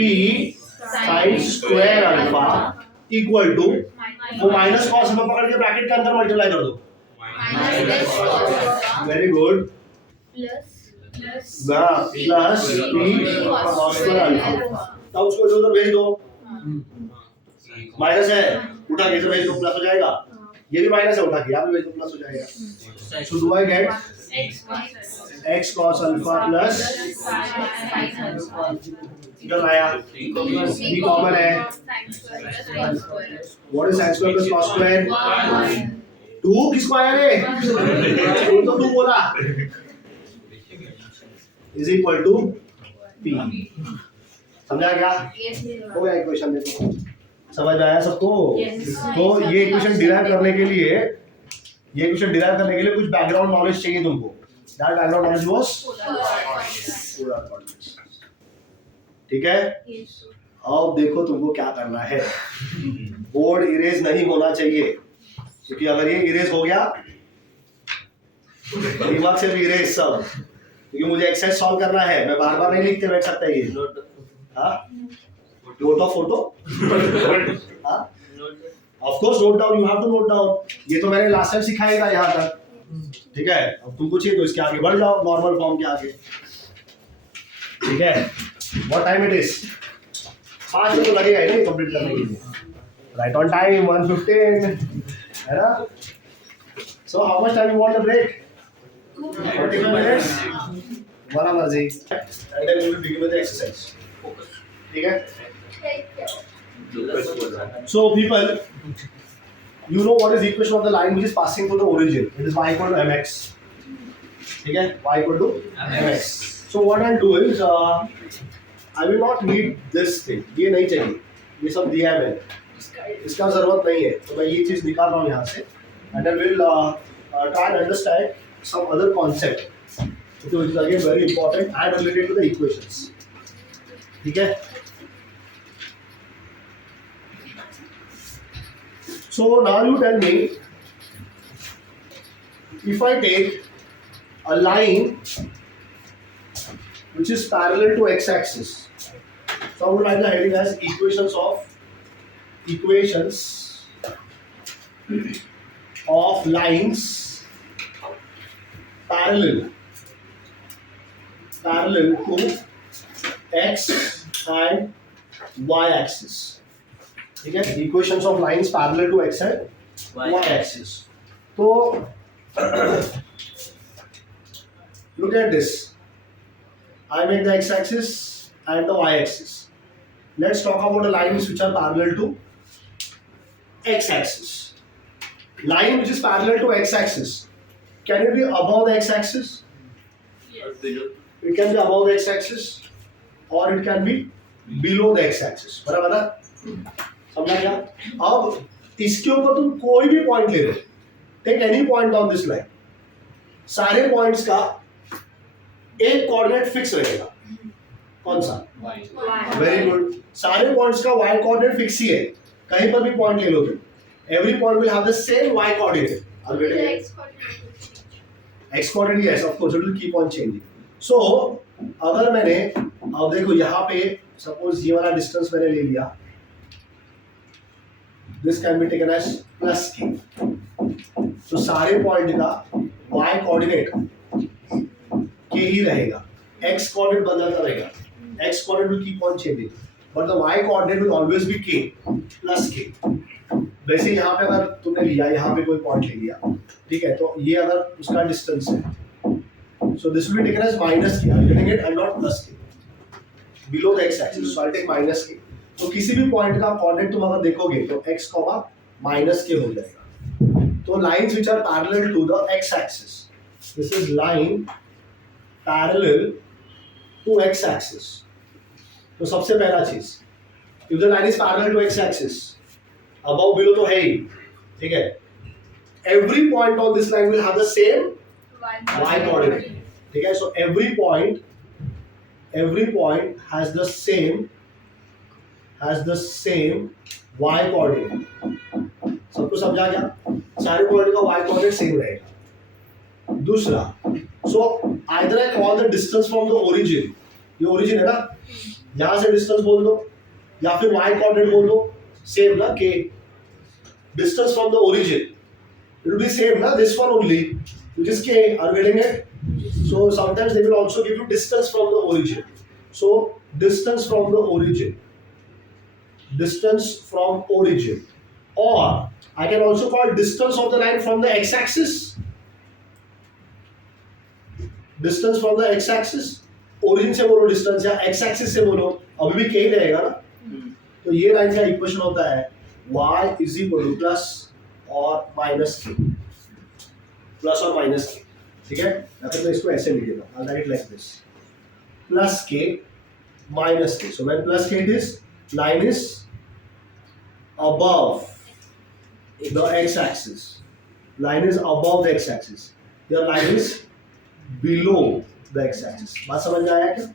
sin square alpha equal to, वो माइनस cos alpha पकड़ के ब्रैकेट के अंदर मल्टीप्लाई कर दो. Very good. Plus p cos square alpha. तब उसको इधर उधर भेज दो. माइनस है, उठा के इधर भेज दो, प्लस हो जाएगा. ये भी माइनस है, उठा के यहाँ पे भेज दो, प्लस हो जाएगा. So do I gate x cos alpha plus, इधर आया b कॉमन है. What is sin square plus cos square? 2 किसको आया रे? तो 2 बोला. Is equal to p. समझा क्या? हो गया इक्वेशन. देखो समझ आया सबको? तो ये इक्वेशन डिराइव करने के लिए, कुछ बैकग्राउंड नॉलेज चाहिए तुमको. That background knowledge was polar coordinates. ठीक है. अब देखो तुमको क्या करना है. बोर्ड इरेज नहीं होना चाहिए, क्योंकि अगर ये इरेज हो गया, दिमाग से भी इरेज सब, क्योंकि मुझे एक्सरसाइज सॉल्व करना है. मैं बार बार नहीं लिखते बैठ सकता ये. हाँ, नोट ऑफ फोटो. हाँ, of course note down. You have to note down. ये तो मैंने लास्ट टाइम सिखाया था यहाँ तक. ठीक है. अब तुमको चाहिए तो इसके आगे बढ़ जाओ, नॉर्मल फॉर्म के आगे. ठीक है. What time it is? 5 minute तो लगेगा ही नहीं कंप्लीट करने के लिए. राइट ऑन टाइम 1:15 है ना. So how much time you want to break? 45 minutes. हमारा मर्जी. And then we will begin with the exercise. ठीक है. So people, you know what is the equation of the line which is passing through the origin? It is y equal to mx. ठीक है. y equal to mx. So what I'll do is I will not need this thing. ये नहीं चाहिए. ये सब दिया है मैंने. इसका जरूरत नहीं है. तो मैं ये चीज निकाल रहा हूँ यहाँ से. And I will try and understand some other concept, which is again very important and related to the equations. ठीक है. So now you tell me, if I take a line which is parallel to x-axis, so I would write the heading as equations of lines parallel to x and y axis. ठीक है. Equations of lines parallel to X and Y axis. तो look at this. I make the x axis and the Y axis. Let's talk about the lines which are parallel to X axis. Line which is parallel to X axis, can it be above the x axis? It can be above the x axis और it can be below the x axis. बराबर ना? समझा क्या? अब इसके ऊपर तुम कोई भी पॉइंट ले रहे, take any point on this line. सारे पॉइंट्स का एक कोऑर्डिनेट फिक्स रहेगा. कौन सा? Very good. सारे पॉइंट्स का y कोऑर्डिनेट फिक्स ही है. कहीं पर भी पॉइंट ले लो तुम, every point will have the same y coordinate. Are you getting it? x coordinate, yes of course it will keep on changing. So अगर मैंने, अब देखो यहाँ पे सपोज ये वाला डिस्टेंस मैंने ले लिया, this can be taken as plus k. तो सारे पॉइंट का y कोऑर्डिनेट k ही रहेगा, x कोऑर्डिनेट बदलता रहेगा, x coordinate will keep on changing, but the y coordinate will always be k plus k. वैसे यहाँ पे अगर तुमने लिया, यहाँ पे कोई पॉइंट ले लिया, ठीक है, तो ये अगर उसका डिस्टेंस है, so this will be taken as minus k. I'm getting it and not plus k. Below the x axis, so I'll take minus k. तो किसी भी पॉइंट का कोऑर्डिनेट तुम अगर देखोगे तो x minus k हो जाएगा. तो lines which are parallel to the x axis. This is line parallel to x axis. तो सबसे पहला चीज, if the line is parallel to x axis, above below तो है ही, ठीक है. Every point on this line will have the same y coordinate. ठीक है, so every point has the same y coordinate. सबको समझा क्या? सारे पॉइंट का y coordinate सेम रहेगा. दूसरा, so either I call the distance from the origin, ये origin है ना, यहाँ से distance बोल दो या फिर y coordinate बोल दो, same ना, k. Distance from the origin, it will be same na, this one only, which is k. Are you getting it? So sometimes they will also give you distance from the origin. So distance from the origin, or I can also call distance of the line from the x-axis. Distance from the x-axis, origin से बोलो distance या x-axis से बोलो, अभी भी k ही रहेगा ना. तो ये लाइन का इक्वेशन होता है y is equal to plus और minus k, प्लस और माइनस k. ठीक है, या फिर मैं इसको ऐसे लिख देता हूँ, I'll write it like this, plus k minus k. So when plus k is, line is above the x-axis. Line is above the x-axis. Your line is below the x-axis. बात समझ में आया क्या?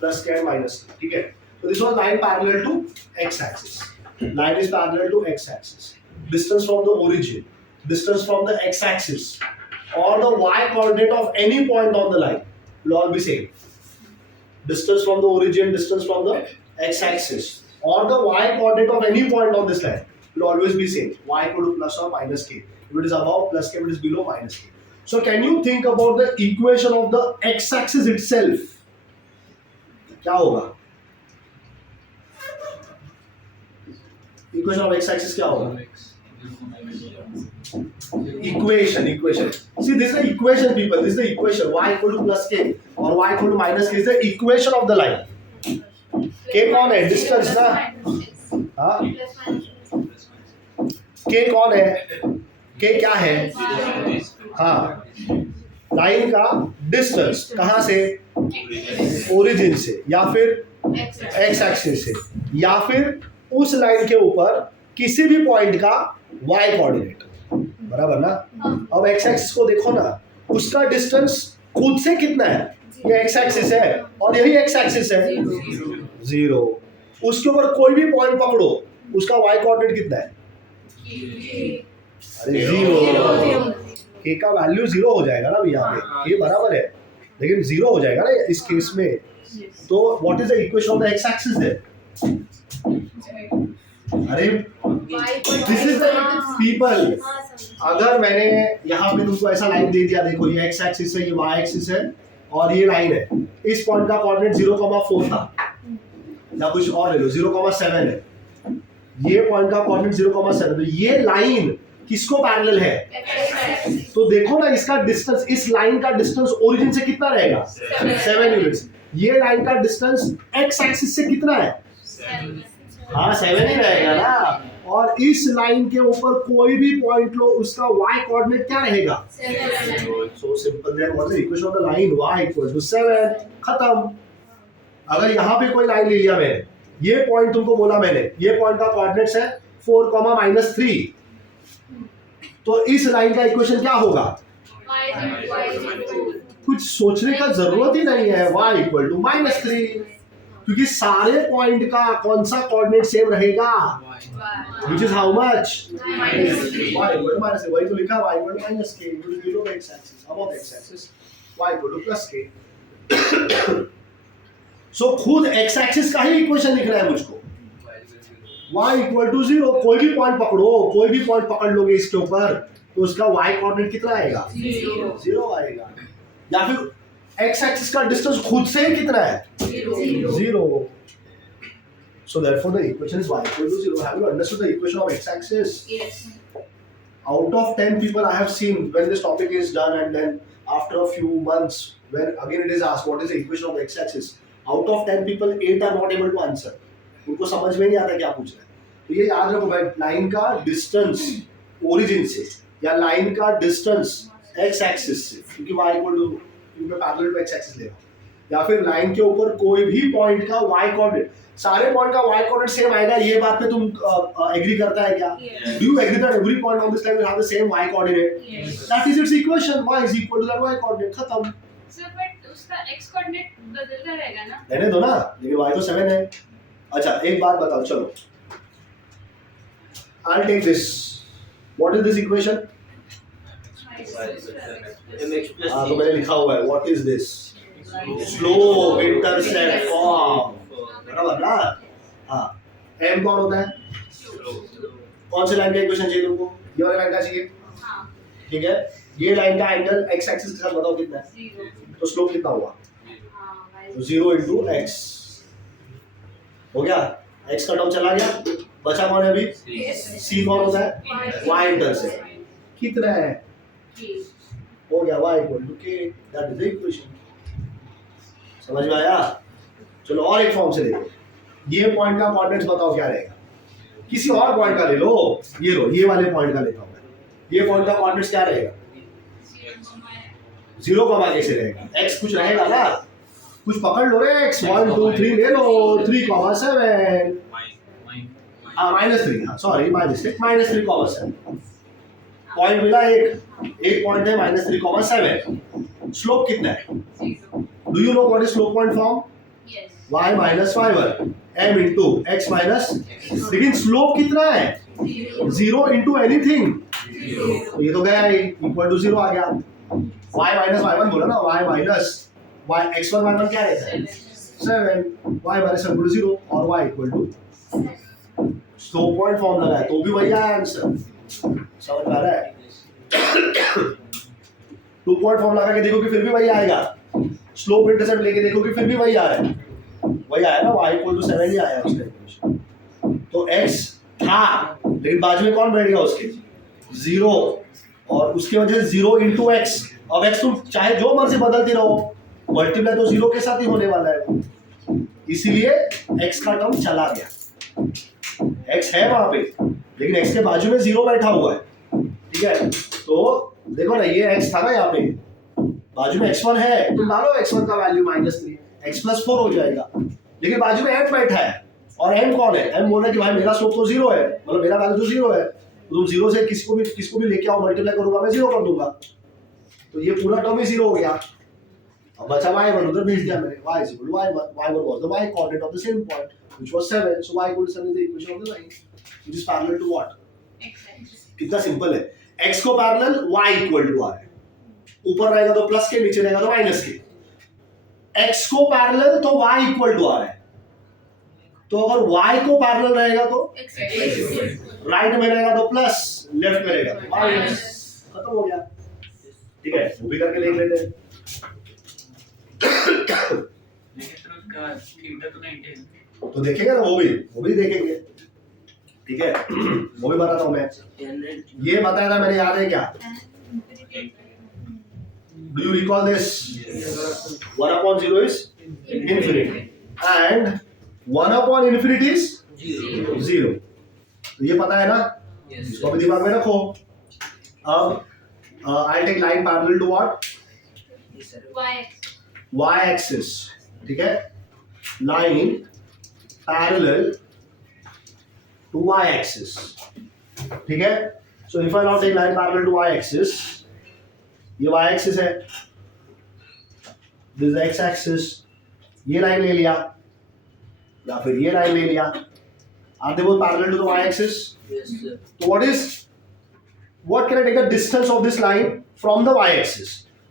Plus k and minus k. ठीक है. So this was line parallel to x-axis. Line is parallel to x-axis. Distance from the origin, distance from the x-axis, or the y coordinate of any point on the line will all be same. Distance from the origin, distance from the x-axis, or the y coordinate of any point on this line will always be same. Y equal to plus or minus k. If it is above, plus k. If it is below, minus k. So can you think about the equation of the x-axis itself? क्या होगा? Equation of x-axis क्या होगा? Equation. See, this is the equation, people. This is the equation. Y equal to plus k or y equal to minus k is the equation of the line. K कौन है? Distance ना? हाँ? K कौन है? K क्या है? हाँ, लाइन का डिस्टेंस कहाँ से? ओरिजिन से, या फिर एक्स एक्सिस से, या फिर उस लाइन के ऊपर किसी भी पॉइंट का y कोऑर्डिनेट. बराबर ना? अब एक्स एक्सिस को देखो ना, उसका डिस्टेंस खुद से कितना है? ये एक्स एक्सिस है और यही एक्स एक्सिस है, 0. उसके ऊपर कोई भी पॉइंट पकड़ो, उसका y कोऑर्डिनेट कितना है? अरे 0. k का वैल्यू 0 हो जाएगा ना यहाँ पे, k बराबर है लेकिन 0 हो जाएगा ना इस केस में. तो what is the equation of the x axis there? अरे दिस इज द पीपल. अगर मैंने यहाँ पे तुमको ऐसा लाइन दे दिया, देखो ये एक्स एक्सिस है, ये वाई एक्सिस है और ये लाइन है, इस पॉइंट का कोऑर्डिनेट 0,4 था या कुछ और ले लो 0,7 है, ये पॉइंट का कोऑर्डिनेट 0,7, तो ये लाइन किसको पैरेलल है? तो देखो ना, इसका डिस्टेंस, इस लाइन का डिस्टेंस ओरिजिन से कितना रहेगा? 7 यूनिट्स. ये लाइन का डिस्टेंस एक्स एक्सिस से कितना है? हाँ 7 ही रहेगा ना. और इस लाइन के ऊपर कोई भी पॉइंट लो, उसका y कोऑर्डिनेट क्या रहेगा? 7. So simple that what is the equation of the line? y equal to 7. खत्म. अगर यहाँ पे कोई लाइन ले लिया मैंने, ये पॉइंट तुमको बोला मैंने, ये पॉइंट का कोऑर्डिनेट्स है 4,-3, तो इस लाइन का इक्वेशन क्या होगा? कुछ सोचने का जरूरत ही नहीं है, y इक्वल टू -3, क्योंकि सारे पॉइंट का कौन सा कोऑर्डिनेट सेम रहेगा? Which is how much? y equal to minus, वही तो लिखा, y equal to minus k, it will be below the x axis, above the x axis, y equal to plus k. So खुद x axis का ही इक्वेशन लिख रहा है मुझको, y equal to 0. कोई भी पॉइंट पकड़ो, कोई भी पॉइंट पकड़ लोगे इसके ऊपर, तो उसका y कोऑर्डिनेट कितना आएगा? 0 आएगा। या फिर x एक्सिस का डिस्टेंस खुद से ही कितना है? 0. So therefore the equation is y equal to 0. Have you understood the equation of x axis? Yes. Out of 10 people I have seen when this topic is done, and then after a few months when again it is asked what is the equation of x axis, out of 10 people 8 are not able to answer. उनको समझ में नहीं आता क्या पूछ रहे हैं. तो ये याद रखो भाई, लाइन का डिस्टेंस ओरिजिन से या लाइन का डिस्टेंस x एक्सिस से, क्योंकि y इक्वल टू मैं पैरेलल टू x एक्सिस ले रहा हूं, या फिर लाइन के ऊपर कोई भी पॉइंट का y कोऑर्डिनेट, सारे पॉइंट का y कोऑर्डिनेट सेम आएगा, ये बात पे तुम एग्री करता है क्या? Yes. Do you agree that every point on this line will have the same y coordinate? Yes. That is its equation. Y is equal to that y coordinate. खत्म. Sir, but उसका x coordinate बदलता रहेगा ना? रहने दो ना, लेकिन y तो 7 है. अच्छा एक बात बताओ, चलो. I'll take this. What is this equation? mx plus हाँ तो मैंने लिखा हुआ है. What is this? Slope intercept form. बराबर ना? हाँ. m कौन होता है? कौन से लाइन का इक्वेशन चाहिए तुमको? ये वाला लाइन का चाहिए? हाँ. ठीक है. ये लाइन का एंगल x एक्सिस के साथ बताओ कितना है? 0. तो स्लोप कितना हुआ? हाँ. तो 0 into x हो गया. x का टर्म चला गया, बचा कौन है अभी? c कौन होता है? y इंटरसेप्ट कितना है? हो गया y equal to k. That is the equation. समझ में आया? चलो और एक फॉर्म से देखो. ये पॉइंट का कोऑर्डिनेट्स बताओ क्या रहेगा. किसी और पॉइंट का ले लो. ये लो, ये वाले पॉइंट का लेता हूं मैं. ये पॉइंट का कोऑर्डिनेट्स क्या रहेगा? 0 का आगे से रहेगा. x कुछ रहेगा ना, कुछ पकड़ लो रे. x 1 2 3 ले लो. 3,7 -3. हाँ सॉरी माय मिस्टेक. -3,7 पॉइंट मिला. एक पॉइंट है -3,7. स्लोप कितना है? 0. Do you know what is slope point form? Yes. y minus fiber m into x minus. लेकिन स्लोप कितना है? 0 into anything. तो ये तो गया ही, इक्वल टू 0 आ गया. y minus y1 बोला ना, y minus y x1 y1 क्या रहता है? 7. y minus इक्वल टू 0 और y equal to slope point form लगा है, तो भी वही आया आंसर. समझ में आ रहा है? 2 पॉइंट फॉर्म लगा के देखो कि फिर भी वही आएगा. स्लोप इंटरसेप्ट लेके देखो कि फिर भी वही आ रहा है. वही आया ना, y इक्वल टू 7 ही आया उसका इक्वेशन. तो x था, लेकिन बाजू में कौन बैठ गया उसके? 0. और उसकी वजह से 0 into x. अब x तुम चाहे जो मर्जी बदलते रहो, मल्टीप्लाई तो 0 के साथ ही होने वाला है. इसीलिए x का टर्म चला गया. x है वहां पे, लेकिन x के बाजू में 0 बैठा हुआ है. ठीक है, तो देखो ना, ये x था ना यहाँ पे, बाजू में x1 है, तुम डालो x1 का वैल्यू -3, x + 4 हो जाएगा. लेकिन बाजू में m बैठा है, और m कौन है? m बोल रहा है कि भाई मेरा स्लोप तो 0 है, मतलब मेरा वैल्यू तो 0 है. तो तुम 0 से किसको भी लेके आओ, मल्टीप्लाई करूंगा मैं 0 कर दूंगा. तो ये पूरा टर्म ही 0 हो गया. अब बचा y1 उधर भेज दिया मैंने. y is equal to y1. y1 was the y coordinate of the same point, which was 7. So y equal to 7 is the equation of the line, which is parallel to what? कितना सिंपल है. x को parallel y equal to r है. ऊपर रहेगा तो प्लस के, नीचे रहेगा तो माइनस के. x को पैरेलल तो y इक्वल टू r है. तो अगर y को पैरेलल रहेगा तो राइट में रहेगा तो प्लस, लेफ्ट में रहेगा तो माइनस. खत्म हो गया. ठीक है, वो भी करके देख लेते हैं. तो देखेंगे ना, वो भी देखेंगे. ठीक है, वो भी बताता हूं मैं. ये बताया था मैंने, याद है क्या? Do you recall this? 1/0 is infinity and 1/infinity is 0. तो ये पता है ना, इसको भी दिमाग में रखो. अब I'll take line parallel to what? Y axis. ठीक है, line parallel to y axis. ठीक है, so if I now take line parallel to y axis, ये y axis है, this is x axis. ये लाइन ले लिया या फिर ये लाइन ले लिया, are they both parallel to the y axis? Yes, sir. So what can I take the distance of this line from the y axis,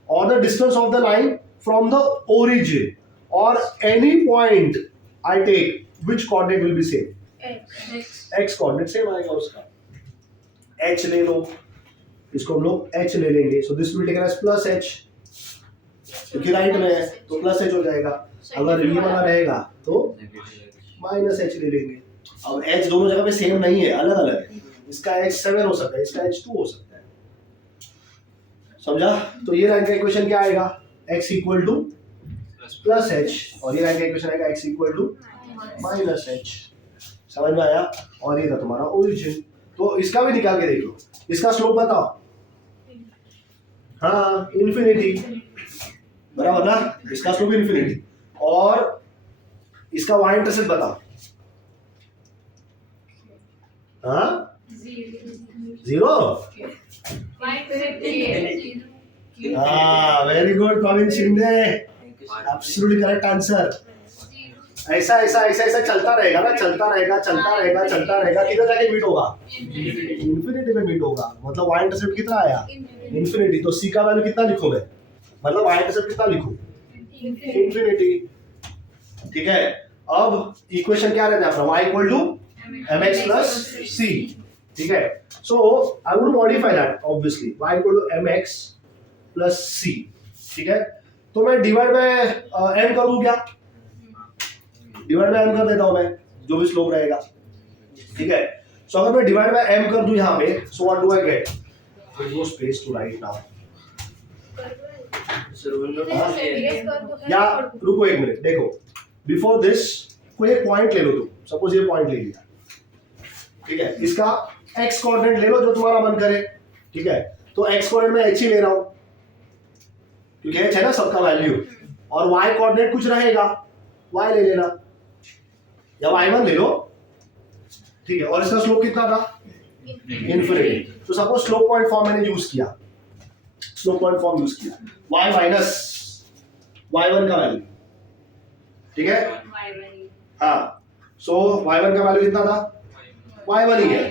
or the distance of the line from the origin, or any point I take, which coordinate will be same? X. x coordinate same आएगा उसका. h ले लो, इसको हम लोग h ले लेंगे, so this will taken as plus h, क्योंकि राइट में है तो प्लस h हो जाएगा। अगर ये वाला रहेगा तो माइनस h ले लेंगे। अब h दोनों जगह पे सेम नहीं है, अलग अलग है, इसका h 7 हो सकता है, इसका h 2 हो सकता है, समझा? तो ये लाइन का इक्वेशन क्या आएगा, x equal to plus h, और ये लाइन का इक्वेशन आएगा x equal to minus h। समझ में आया? और ये था तुम्हारा ओरिजिन। तो इसका भी निकाल के देख लो, इसका स्लोप बताओ। हाँ, इन्फिनिटी, बराबर ना, इसका स्लोप इन्फिनिटी। और इसका y इंटरसेप्ट बताओ। हाँ, 0। हाँ, very good Praveen Shinde, absolutely correct answer. ऐसा ऐसा ऐसा ऐसा चलता रहेगा ना, चलता रहेगा चलता रहेगा चलता रहेगा, किधर जाके मीट होगा, इन्फिनिटी में मीट होगा। मतलब y इंटरसेप्ट कितना आया, इन्फिनिटी। तो c का वैल्यू कितना लिखूं मैं, मतलब y इंटरसेप्ट कितना लिखूं, इन्फिनिटी। ठीक है, अब इक्वेशन क्या रहता है अपना, y equal to mx plus c। ठीक है, so I would modify that obviously, y equal to mx plus c। ठीक है, तो मैं डिवाइड बाय m कर दूं क्या, डिवाइड बाय m कर देता हूं मैं, जो भी स्लोप रहेगा। ठीक है, सो अगर मैं डिवाइड बाय m कर दूं यहां पे, so what do I get, no space to write now. या रुको एक मिनट, देखो बिफोर दिस कोई एक पॉइंट ले लो तुम, सपोज ये पॉइंट ले लिया। ठीक है, इसका x कोऑर्डिनेट ले लो जो तुम्हारा मन करे। ठीक है, तो x कोऑर्डिनेट में h ही ले रहा हूं क्योंकि h है ना सबका वैल्यू, और y कोऑर्डिनेट कुछ रहेगा, y ले लेना, या y1 ले लो। ठीक है, और इसका स्लोप कितना था, इन्फिनिटी। तो सपोज स्लोप पॉइंट फॉर्म मैंने यूज किया, स्लोप पॉइंट फॉर्म यूज किया, y माइनस y1 का वैल्यू। ठीक है, हाँ, सो y1 का वैल्यू कितना था, y1 ही है।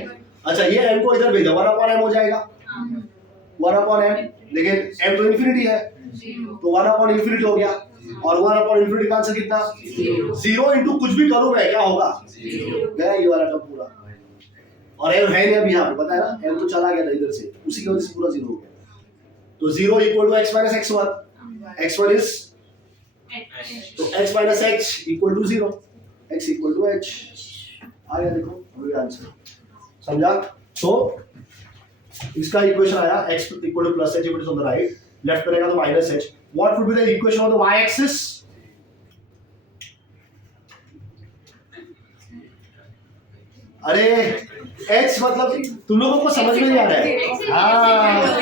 अच्छा, ये m को इधर भेजा, 1/m हो जाएगा, 1/m, लेकिन m तो इन्फिनिटी है, तो 1/infinity हो गया, और 1/infinity का आंसर कितना, 0 इंटू कुछ भी करूं मैं, क्या होगा, गया ये वाला टर्म पूरा। और m है नहीं अभी यहाँ पे, पता है ना, m तो चला गया था इधर से, उसी की वजह से पूरा 0 हो गया। तो 0 equal to x minus x1, x1 is, तो x minus h equal to 0, x equal to h आ गया। देखो वही आंसर, समझा? तो इसका इक्वेशन आया x equal to plus h, it is on the right, left करेगा तो minus h। What would be the equation of the y axis, अरे h मतलब तुम लोगों को समझ में नहीं आ रहा है। हाँ,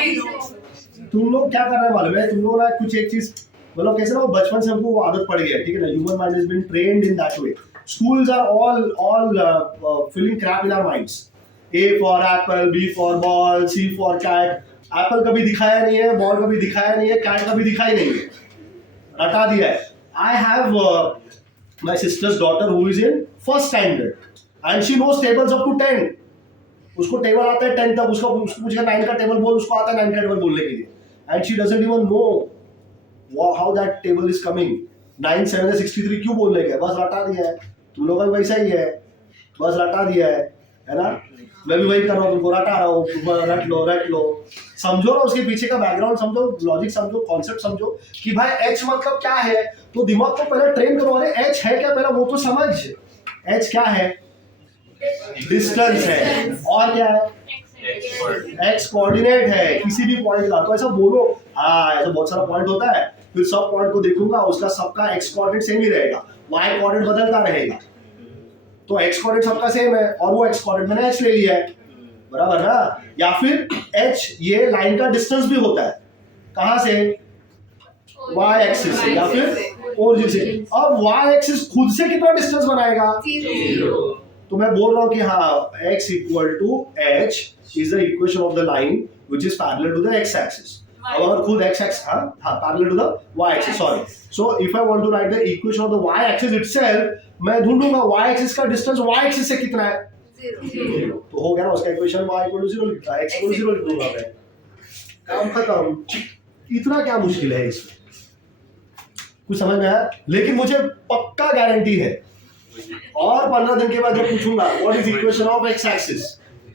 तुम लोग क्या कर रहे हैं मालूम है, तुम लोग ना कुछ एक चीज, मतलब कैसे ना, वो बचपन से हमको वो आदत पड़ गई है। ठीक है ना, human mind has been trained in that way. Schools are all filling crap in our minds. A for apple, B for ball, C for cat. Apple कभी दिखाया नहीं है, ball कभी दिखाया नहीं है, cat कभी दिखाई नहीं है, रटा दिया है। I have my sister's daughter who is in first standard and she knows tables up to 10. उसको टेबल आता है 10 तक, उसको पूछेगा 9 का टेबल बोल, उसको आता है 9 का टेबल बोलने के लिए, and she doesn't even know how that table is coming. 9 7 63 क्यों बोलने के, बस रटा दिया है। तुम लोग का भी वैसा ही है, बस रटा दिया है ना। मैं भी वही कर रहा हूँ, तुमको रटा रहा हूँ, रट लो, समझो ना, उसके पीछे का बैकग्राउंड समझो, लॉजिक समझो, कॉन्सेप्ट समझो कि भाई h मतलब क्या है। तो दिमाग को पहले ट्रेन करो, अरे h है क्या पहले वो तो समझ। h क्या है, डिस्टेंस है, और क्या है, x कोऑर्डिनेट है किसी भी पॉइंट का। तो ऐसा बोलो, हाँ ऐसा बहुत सारा पॉइंट होता है, फिर सब पॉइंट को देखूंगा, उसका सबका x कोऑर्डिनेट सेम ही रहेगा, y कोऑर्डिनेट बदलता रहेगा। तो x कोऑर्डिनेट सबका सेम है, और वो x कोऑर्डिनेट मैंने h ले लिया है, बराबर ना। या फिर h ये लाइन का डिस्टेंस भी होता है, कहां से, y एक्सिस से या फिर ओरिजिन से। अब y एक्सिस खुद से कितना डिस्टेंस बनाएगा, 0। तो मैं बोल रहा हूं कि हाँ, x equal to h is the equation of the line which is parallel to the x axis. अब अगर खुद x एक्सिस, हाँ parallel to the y axis, sorry. So if I want to write the equation of the y axis itself, मैं ढूंढूंगा y एक्सिस का डिस्टेंस y एक्सिस से कितना है, 0। तो हो गया ना उसका इक्वेशन, y इक्वल टू 0 लिखता है, x इक्वल टू 0 लिख दूंगा मैं, काम खत्म। इतना क्या मुश्किल है इसमें, कुछ समझ में आया? लेकिन मुझे पक्का गारंटी है, और 15 दिन के बाद जब पूछूंगा what is equation of x axis,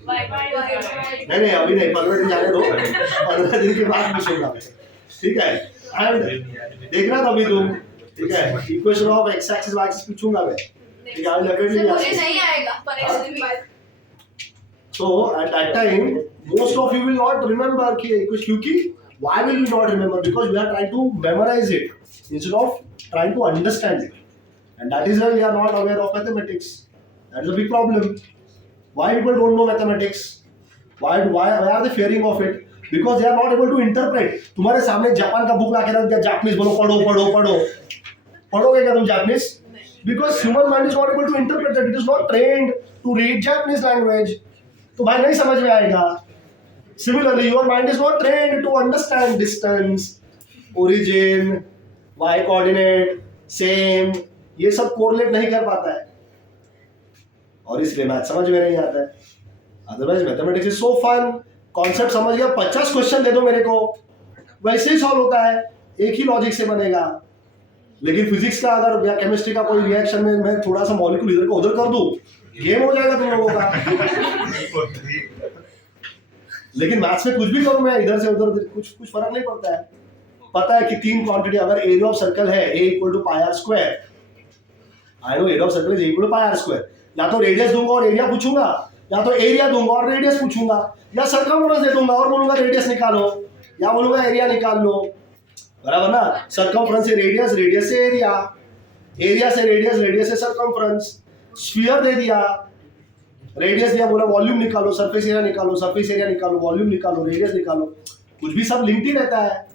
नहीं अभी नहीं, 15 दिन जाने दो, 15 दिन के बाद पूछूंगा मैं, ठीक है। एंड देखना तभी तुम, ठीक है, equation of x axis y axis पूछूंगा मैं, ठीक है। मुझे नहीं आएगा 15 दिन बाद। So at that time, most of you will not remember क्योंकि why will we not remember? Because we are trying to memorize it instead of trying to understand it, and that is why we are not aware of mathematics. That is a big problem. Why people don't know mathematics? Why are they fearing of it? Because they are not able to interpret. तुम्हारे सामने जापान का बुक लाके रख दिया, जापानीज बोलो, पढ़ो पढ़ो पढ़ो, पढ़ोगे क्या तुम Japanese? Because human mind is not able to interpret that. It is not trained to read Japanese language. तो भाई नहीं समझ में आएगा। Similarly, your mind is not trained to understand distance, origin, y coordinate, same, ये सब कोरिलेट नहीं कर पाता है, और इसलिए मैथ समझ में नहीं आता है। Otherwise mathematics is so fun. Concept समझ गया, 50 क्वेश्चन दे दो मेरे को, वैसे ही सॉल्व होता है, एक ही लॉजिक से बनेगा। लेकिन फिजिक्स का अगर या केमिस्ट्री का कोई रिएक्शन में मैं थोड़ा सा मॉलिक्यूल इधर को उधर कर दूं, गेम हो जाएगा तुम लोगों का। लेकिन मैथ्स में कुछ भी करूं मैं, इधर से उधर कुछ फर्क नहीं पड़ता है। पता है कि 3 क्वांटिटी, अगर एरिया ऑफ सर्कल है a = pi r square, I know area of circle is = pi r square. या तो रेडियस दूंगा और एरिया पूछूंगा, या तो एरिया दूंगा और रेडियस पूछूंगा, या सर्कमफ्रेंस दे दूंगा और बोलूंगा रेडियस निकालो, या बोलूंगा एरिया निकाल लो, बराबर ना। सर्कमफ्रेंस से रेडियस, रेडियस से एरिया, एरिया से रेडियस, रेडियस से सर्कमफ्रेंस। स्फीयर दे दिया, रेडियस दिया, बोला वॉल्यूम निकालो, सरफेस एरिया निकालो, सरफेस एरिया निकालो, वॉल्यूम निकालो, रेडियस निकालो, कुछ भी सब लिंक्ड ही रहता है।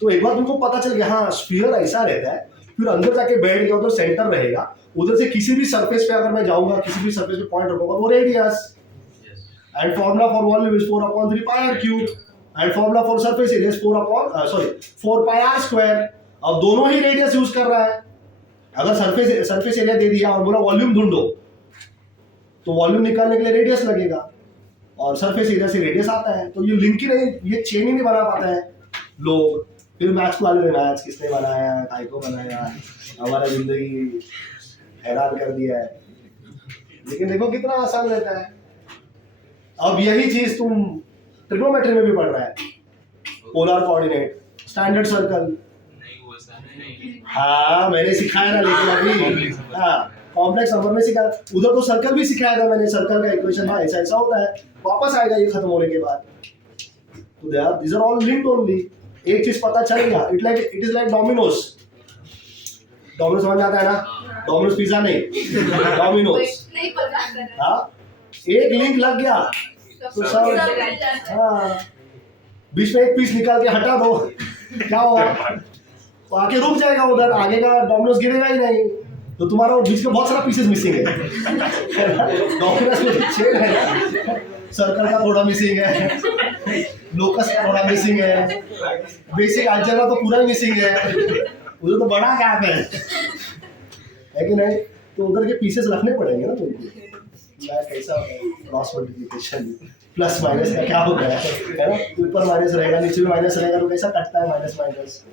तो एक बार तुमको पता चल गया हाँ स्फीयर ऐसा रहता है, फिर अंदर जाके बैठ गया, उधर सेंटर रहेगा, उधर से किसी भी सरफेस पे अगर मैं जाऊंगा, किसी भी सरफेस पे पॉइंट रखूंगा, वो radius. And formula for volume is 4/3 pi r cube, and formula for surface area is 4 pi r square. अब दोनों ही रेडियस यूज कर रहा है। अगर सरफेस एरिया दे दिया और बोला वॉल्यूम ढूंढो, तो वॉल्यूम निकालने के लिए रेडियस लगेगा, और सरफेस एरिया से रेडियस आता है। तो ये लिंक ही नहीं, ये चेन ही नहीं बना पाता है लोग। फिर मैथ्स वाले ने मैथ्स किसने बनाया, काय को बनाया, हमारा जिंदगी हैरान कर दिया है। लेकिन देखो कितना आसान रहता है। अब यही चीज तुम ट्रिग्नोमेट्री में भी पढ़ रहा है, पोलर कोऑर्डिनेट, स्टैंडर्ड सर्कल। हाँ मैंने सिखाया ना, लेकिन अभी हाँ कॉम्प्लेक्स नंबर में सिखाया, उधर तो सर्कल भी सिखाया था मैंने। सर्कल का इक्वेशन हाँ ऐसा ऐसा होता है, वापस आएगा ये खत्म होने के बाद। तो these are all linked only। एक चीज पता चल गया, it is like Domino's. Domino's समझ आता है ना, डोमिनोज पिज्जा नहीं, डोमिनोज। नहीं पता। हाँ एक लिंक लग गया तो सब, हाँ बीच में एक पीस निकाल के हटा दो, क्या होगा, तो आके रुक जाएगा उधर, आगे का डोमिनोज गिरेगा ही नहीं। तो तुम्हारा बीच में बहुत सारा पीसेस मिसिंग है। डोमिनोज में चेन है, सर्कल का थोड़ा मिसिंग है, लोकस का थोड़ा मिसिंग है, बेसिक अलजेब्रा तो पूरा ही मिसिंग है, उधर तो बड़ा गैप है कि नहीं। तो उधर के पीसेस रखने पड़ेंगे ना तुमको। कैसा होगा क्रॉस मल्टीप्लिकेशन, प्लस माइनस का क्या होगा है ना, ऊपर माइनस रहेगा, नीचे में माइनस रहेगा, तो कैसा कटता है माइनस माइनस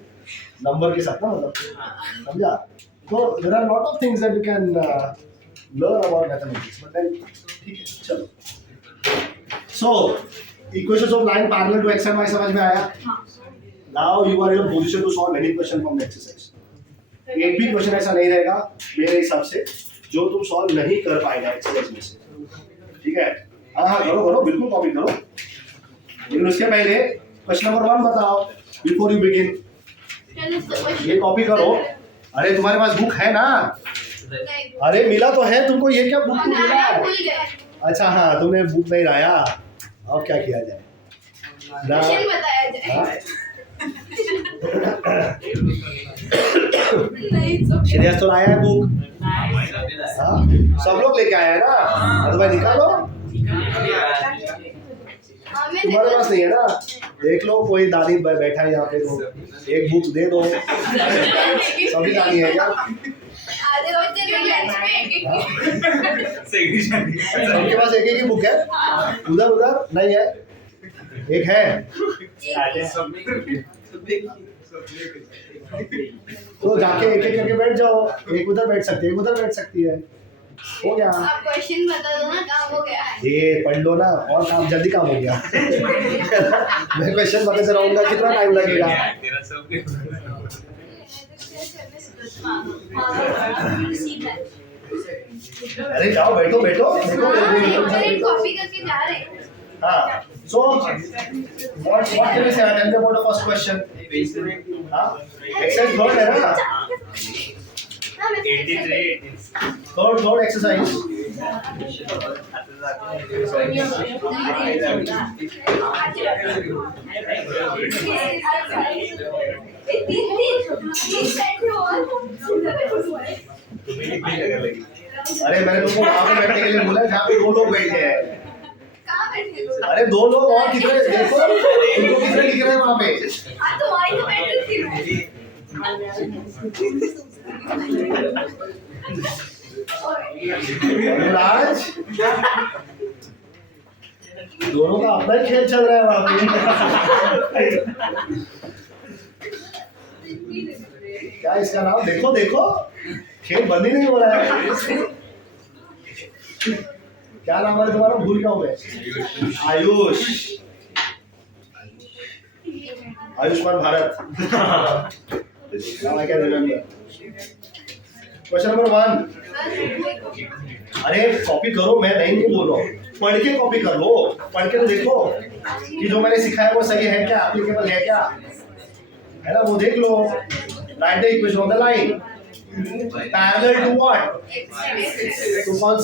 नंबर के साथ ना, मतलब समझा। तो there are lot of things that you can learn about mathematics, but then ठीक है चलो। So equations of line parallel to X and Y समझ में आया। Now you are in a position to solve any question from the exercise. एक भी क्वेश्चन ऐसा नहीं रहेगा मेरे हिसाब से जो तुम सॉल्व नहीं कर पाएगा एक्सरसाइज में से, ठीक है। हाँ करो करो, बिल्कुल कॉपी करो, लेकिन उसके पहले क्वेश्चन नंबर 1 बताओ बिफोर यू बिगिन। ये कॉपी करो। अरे तुम्हारे पास बुक है ना? अरे मिला तो है तुमको, ये क्या बुक मिला है? अच्छा हाँ तुमने बुक नहीं लाया, अब क्या किया जाए, बताया जाए। श्रेयस तो लाया है बुक, सब लोग लेके आए हैं ना, तो भाई निकालो। तुम्हारे पास नहीं है ना, देख लो कोई दादी बैठा है यहाँ पे, तो एक बुक दे दो। सभी दादी है क्या? सबके पास एक ही बुक है? उधर उधर नहीं है, एक है। तो जाके एक एक करके बैठ जाओ, एक उधर बैठ सकती है, एक उधर बैठ सकती है। हो गया। आप क्वेश्चन बता दो ना, काम हो गया। ये पढ़ लो ना और काम जल्दी काम हो गया। मैं क्वेश्चन बताते रहूंगा, कितना टाइम लगेगा? तेरा सब अरे जाओ बैठो बैठो कॉपी करके जा रहे हैं। हाँ, so what can we say? Tell me about the first question. हाँ, exercise third है ना? 83 Third exercise. अरे मैंने तुमको वहाँ पे बैठने के लिए बोला जहाँ पे दो लोग बैठे हैं। कहाँ बैठे लोग? अरे दो लोग और कितने देखो, तुमको कितने दिख रहे हैं वहाँ पे? हाँ तो वहीं तो बैठ रही थी मैं। राज, दोनों का अपना ही खेल चल रहा है वहाँ पे। क्या इसका नाम? देखो देखो, खेल बंद ही नहीं हो रहा है। क्या नाम है तुम्हारा? भूल गया हूँ मैं। Ayush, Ayushman Bharat. Now I can remember. Question number 1. अरे कॉपी करो, मैं नहीं बोल रहा हूँ, पढ़ के कॉपी कर लो। पढ़ के तो देखो कि जो मैंने सिखाया वो सही है क्या, एप्लीकेबल है क्या, है ना? वो देख लो। Right the equation on the line parallel to what? तो कौन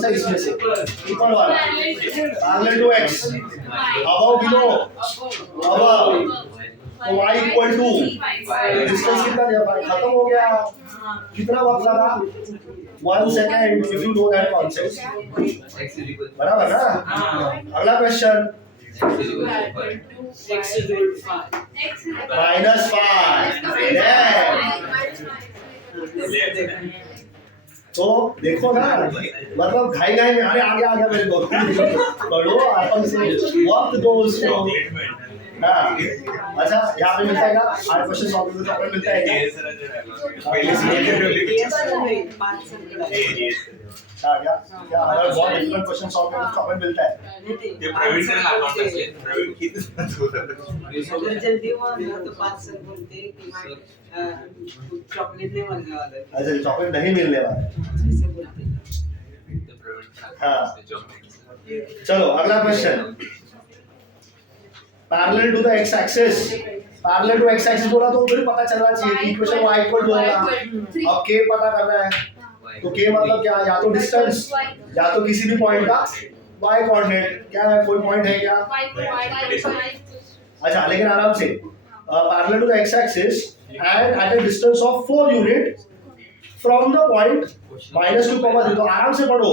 सा इसमें से ऊपर वाला parallel to x, above below, above, तो y इक्वल टू डिस्टेंस कितना दिया भाई? खत्म हो गया। कितना वक्त लगा? 1 second, if you know that concept. बराबर ना? अगला क्वेश्चन -5। तो देखो ना, मतलब घाई में, अरे आ गया मेरे को। पढ़ो आराम से, वक्त दो उसको। हाँ, अच्छा यहाँ पे मिलता है क्या? 8 क्वेश्चन सॉल्व करने को मिलता है क्या? क्या हर बहुत डिफरेंट क्वेश्चन सॉल्व करने को हमें मिलता है? ये प्रवीण का अकाउंट है, प्रवीण की अगर जल्दी हुआ ना तो 5 सर बोलते हैं कि चॉकलेट नहीं मिलने वाला है। अच्छा, चॉकलेट नहीं मिलने वाला है। ऐसे बोलते हैं। प्रवीण का हाँ। चॉकलेट। चलो अगला question. Parallel to the x axis, parallel to x axis बोला तो फिर पता चलना चाहिए कि इक्वेशन y इक्वल टू होगा। अब k पता करना है, तो k मतलब क्या? या तो डिस्टेंस, या तो किसी भी पॉइंट का y कोऑर्डिनेट। क्या है, कोई पॉइंट है क्या? अच्छा, लेकिन आराम से, parallel to the x axis and at a distance of 4 unit from the point -2, तो आराम से पढ़ो।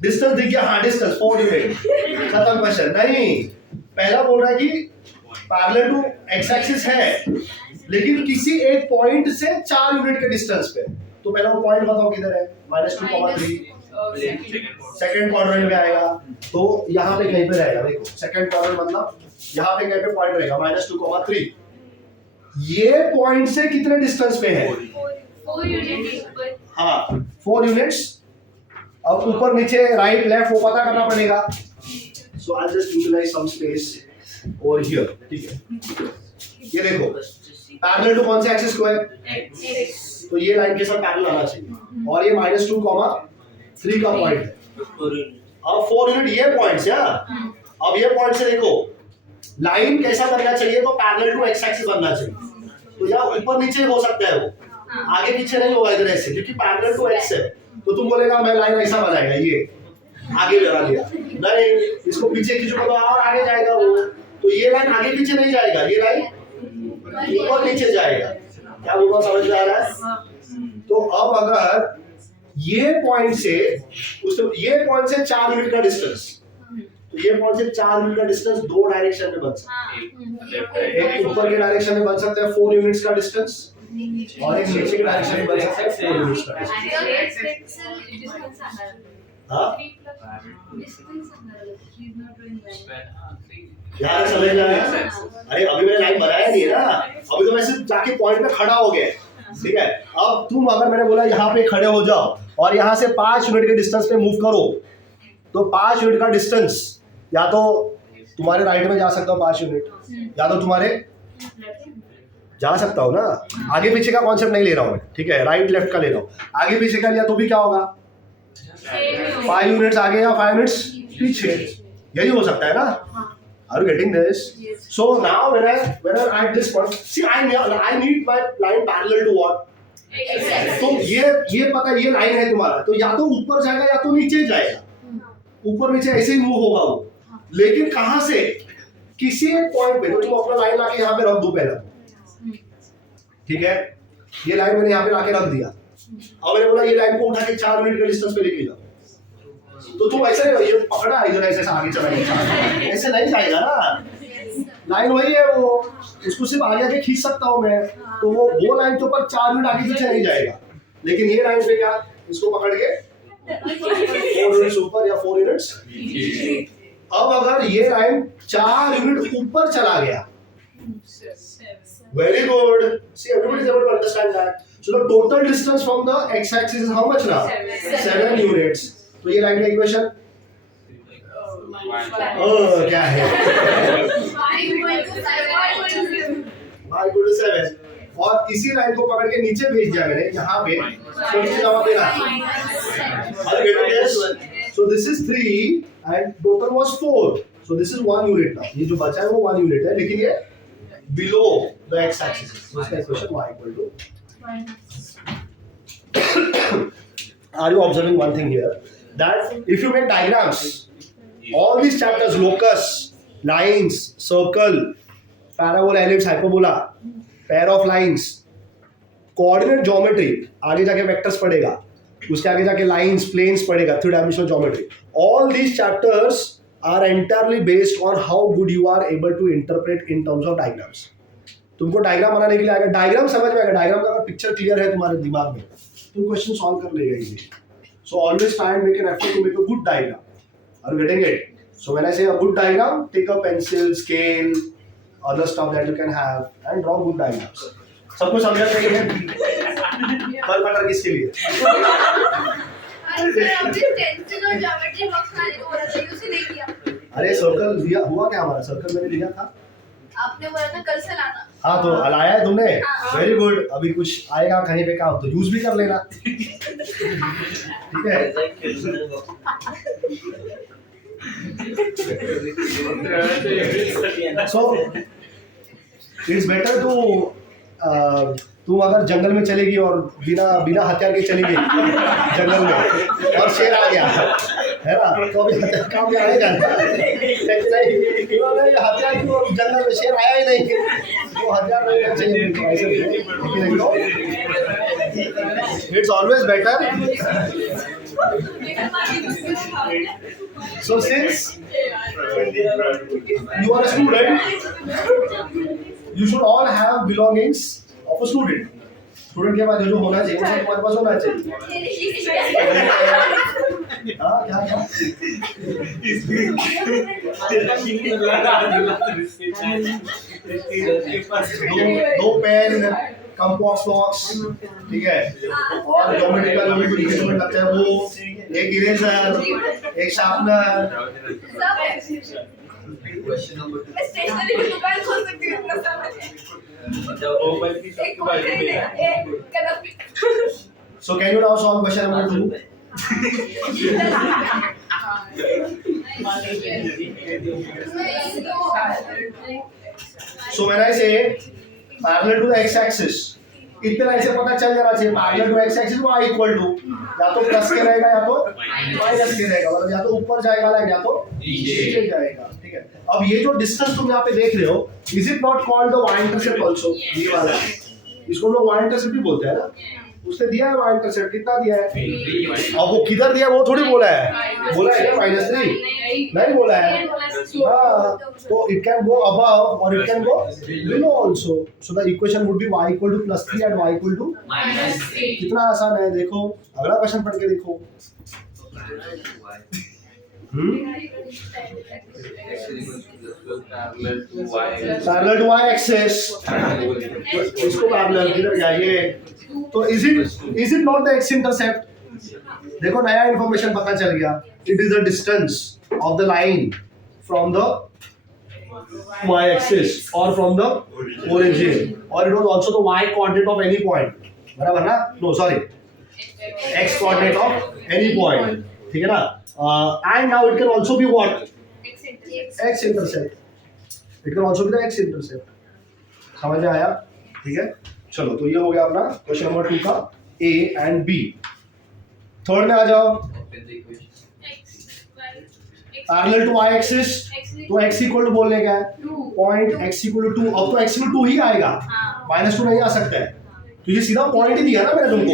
डिस्टेंस दिख गया? हाँ, डिस्टेंस 4 यूनिट, खत्म क्वेश्चन। नहीं, पहला बोल रहा है कि पैरेलल टू x एक्सिस है लेकिन किसी एक पॉइंट से 4 यूनिट के डिस्टेंस पे। तो पहला वो पॉइंट बताओ किधर है? -2,3 सेकंड क्वाड्रेंट में आएगा। तो यहाँ पे कहीं पे रहेगा, देखो सेकंड क्वाड्रेंट मतलब यहाँ पे कहीं पे पॉइंट रहेगा -2,3। ये पॉइंट से कितने डिस्टेंस पे है? 4 यूनिट। हाँ, 4 यूनिट्स। अब ऊपर नीचे राइट लेफ्ट वो पता करना पड़ेगा। So I'll just utilize some space over here, ठीक है? ये देखो, पैरेलल टू कौन से एक्सिस को है? तो ये लाइन के साथ पैरेलल आना चाहिए, और ये -2,3 का पॉइंट है। अब 4 यूनिट ये पॉइंट्स है। अब ये पॉइंट से देखो लाइन कैसा बनना चाहिए? तो पैरेलल टू x एक्सिस बनना चाहिए। तो यहाँ ऊपर नीचे हो सकता है, वो आगे पीछे नहीं होगा इधर ऐसे, क्योंकि पैरेलल टू x है। तो तुम बोलेगा मैं लाइन ऐसा बनाएगा, ये आगे लगा दिया, नहीं इसको पीछे खींचो तो और आगे जाएगा वो। तो ये लाइन आगे पीछे नहीं जाएगा, ये लाइन ऊपर नीचे जाएगा। क्या वो बात समझ में आ रहा है? तो अब अगर ये पॉइंट से ये पॉइंट से 4 यूनिट का डिस्टेंस, तो ये पॉइंट से 4 यूनिट का डिस्टेंस 2 डायरेक्शन में बन सकता है। एक ऊपर के डायरेक्शन में बन सकता है 4 यूनिट्स का डिस्टेंस, और एक नीचे के डायरेक्शन में बन सकता है 4 यूनिट्स का डिस्टेंस। हाँ, यार समझ में आया? अरे अभी मैंने लाइन बनाया नहीं है ना, अभी तो मैं सिर्फ जाके पॉइंट पे खड़ा हो गया, ठीक है? अब तुम अगर मैंने बोला यहाँ पे खड़े हो जाओ और यहाँ से 5 यूनिट के डिस्टेंस पे मूव करो, तो 5 यूनिट का डिस्टेंस या तो तुम्हारे राइट में जा सकता हो 5 यूनिट, या तो तुम्हारे जा सकता हो ना, आगे पीछे का कॉन्सेप्ट नहीं ले रहा हूँ मैं, ठीक है, राइट लेफ्ट का ले रहा हूँ। आगे पीछे का लिया तो भी क्या होगा, 5 यूनिट्स आगे या 5 यूनिट्स पीछे, यही हो सकता है ना। Are you getting this? Yes. So now when I at this point, see I need my line parallel to what? तो ये पता ये लाइन है तुम्हारा, तो या तो ऊपर जाएगा या तो नीचे जाएगा, ऊपर नीचे ऐसे ही मूव होगा वो, लेकिन कहाँ से, किसी एक पॉइंट पे, तो तुम अपना लाइन लाके यहाँ पे रख दो पहले, ठीक है, ये लाइन मैंने यहाँ पे लाके रख दिया, अब मैंने बोला ये लाइन को उठा के 4 मिनट के डिस्टेंस पे लेके जाओ, तो तुम ऐसे नहीं, ये पकड़ा इधर ऐसे आगे चला गया, ऐसे नहीं जाएगा ना, लाइन वही है वो, उसको सिर्फ आगे आगे खींच सकता हूँ मैं, तो वो लाइन के ऊपर 4 मिनट आगे पीछे नहीं जाएगा, लेकिन ये लाइन पे क्या, इसको पकड़ के 4 यूनिट्स ऊपर या 4 यूनिट्स। अब अगर ये लाइन 4 यूनिट ऊपर चला गया, very good, see everybody is able to understand that, so the total distance from the x axis is how much now, 7 units। तो ये लाइन का इक्वेशन क्या है, y equal to 7, और इसी लाइन को पकड़ के नीचे भेज दिया मैंने यहाँ पे, तो नीचे जवाब देना, so this is 3 and total was 4, so this is 1 unit now, ये जो बचा है वो 1 unit है, लेकिन ये below the x axis, so इसका equation y equal to, are you observing one thing here, that if you make diagrams, all these chapters, locus, lines, circle, parabola, ellipse, hyperbola, pair of lines, coordinate geometry, आगे जाके vectors पढ़ेगा, उसके आगे जाके lines, planes पढ़ेगा, 3-dimensional geometry, all these chapters are entirely based on how good you are able to interpret in terms of diagrams। तुमको डायग्राम बनाने के लिए आएगा, डायग्राम समझ में आएगा, डायग्राम का अगर पिक्चर क्लियर है तुम्हारे दिमाग में, तुम क्वेश्चन सॉल्व कर लेगा easily. So always try and make an effort to make a good diagram. Are you getting it? So when I say a good diagram, take a pencil, scale, other stuff that you can have and draw good diagrams. सबको समझा चाहिए कल कटर किसके लिए? अरे सर्कल दिया हुआ क्या हमारा, सर्कल मैंने लिया था, आपने बोला था कल से लाना। हाँ तो लाया है तुमने, हाँ। वेरी गुड, अभी कुछ आएगा कहीं पे काम तो यूज भी कर लेना, ठीक है। So it's better to तुम अगर जंगल में चलेगी और बिना हथियार के चली गई जंगल में और शेर आ गया है ना, तो अभी हथियार काम में आएगा ना, हथियार क्यों, जंगल में शेर आया ही नहीं, तो हथियार नहीं चाहिए, it's always better. So since you are a student, you should all have belongings of a student. Student के पास जो होना चाहिए वो सब तुम्हारे पास होना चाहिए। हाँ क्या क्या? दो पेन, कंपास बॉक्स, ठीक है, और ज्योमेट्री का जो भी इंस्ट्रूमेंट लगता है वो, एक इरेजर, एक शार्पनर। मैं स्टेशनरी की दुकान खोल सकती हूँ इतना सामान। So can you now solve question number 2? So when I say parallel to the x-axis, इतना ऐसे पता चल जाना चाहिए, parallel to x-axis y equal to या तो प्लस के रहेगा या तो माइनस के रहेगा, मतलब या तो ऊपर जाएगा लाइन या तो नीचे जाएगा, ठीक है। अब ये जो डिस्टेंस तुम यहाँ पे देख रहे हो, is it not called the y intercept also, ये वाला, इसको हम लोग y इंटरसेप्ट भी बोलते हैं ना, उसने दिया है y इंटरसेप्ट, कितना दिया है, अब वो किधर दिया वो थोड़ी बोला है, बोला है क्या -3 नहीं बोला है, हाँ, तो इट कैन गो अबव और it can go below also, so the equation would be y equal to +3 and y equal to -3। कितना आसान है, देखो अगला क्वेश्चन पढ़ के देखो। पैरेलल टू y एक्सिस, इसको पैरेलल किधर जाइए, तो is it not the x intercept, देखो नया इंफॉर्मेशन पता चल गया. It is the distance of the line from the y-axis or from the origin, or it was also the y coordinate of any point. बराबर ना? No, sorry. X coordinate of any point. ठीक है ना? And now it can also be what? X intercept. It can also be the X intercept. समझ में आया? ठीक है? चलो तो ये हो गया अपना क्वेश्चन नंबर 2 का A and B. थर्ड में आ जाओ. पैरेलल टू y एक्सिस, तो x इक्वल टू बोलने का है पॉइंट x इक्वल टू 2. अब तो x इक्वल टू 2 ही आएगा, -2 नहीं आ सकता है. तो ये सीधा पॉइंट ही दिया ना मैंने तुमको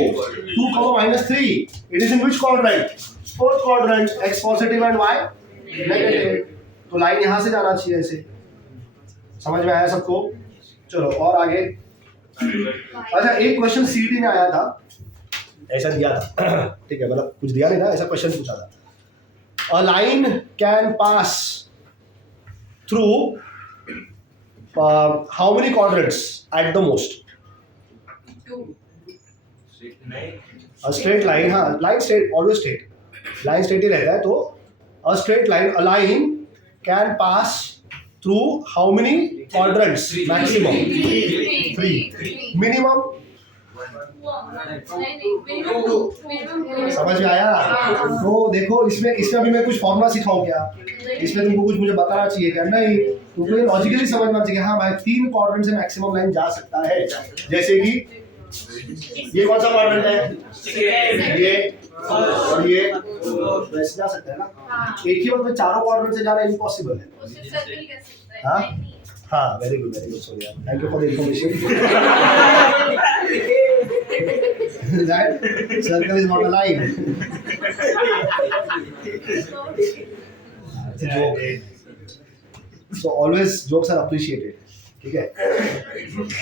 2, -3. It is in which quadrant? Fourth quadrant. x positive and y negative. तो लाइन यहां से जाना चाहिए ऐसे. समझ में आया सबको? चलो और आगे. अच्छा एक क्वेश्चन सीटी में आया था, ऐसा दिया था. ठीक है, मतलब कुछ दिया नहीं था, ऐसा क्वेश्चन पूछा था. A line can pass through how many quadrants at the most? A straight line, हाँ, line straight, always straight. Line straight ही रहता है. तो a straight line, a line can pass through how many quadrants? Maximum 3. Minimum? समझ में आया? तो देखो इसमें भी मैं कुछ फॉर्मूला सिखाऊं क्या? इसमें तुमको कुछ मुझे बताना चाहिए क्या? नहीं, तुमको ये लॉजिकली समझना चाहिए. हाँ भाई 3 क्वाड्रेंट से मैक्सिमम लाइन जा सकता है. जैसे कि ये कौन सा क्वाड्रेंट है? ये और ये वैसे जा सकता है ना. एक ही वक्त में चारों क्वाड्रेंट से जाना इम्पॉसिबल है. हाँ हाँ, very good Sonia, thank you for the information. That circle is not a line. It's a joke. So always jokes are appreciated. ठीक है?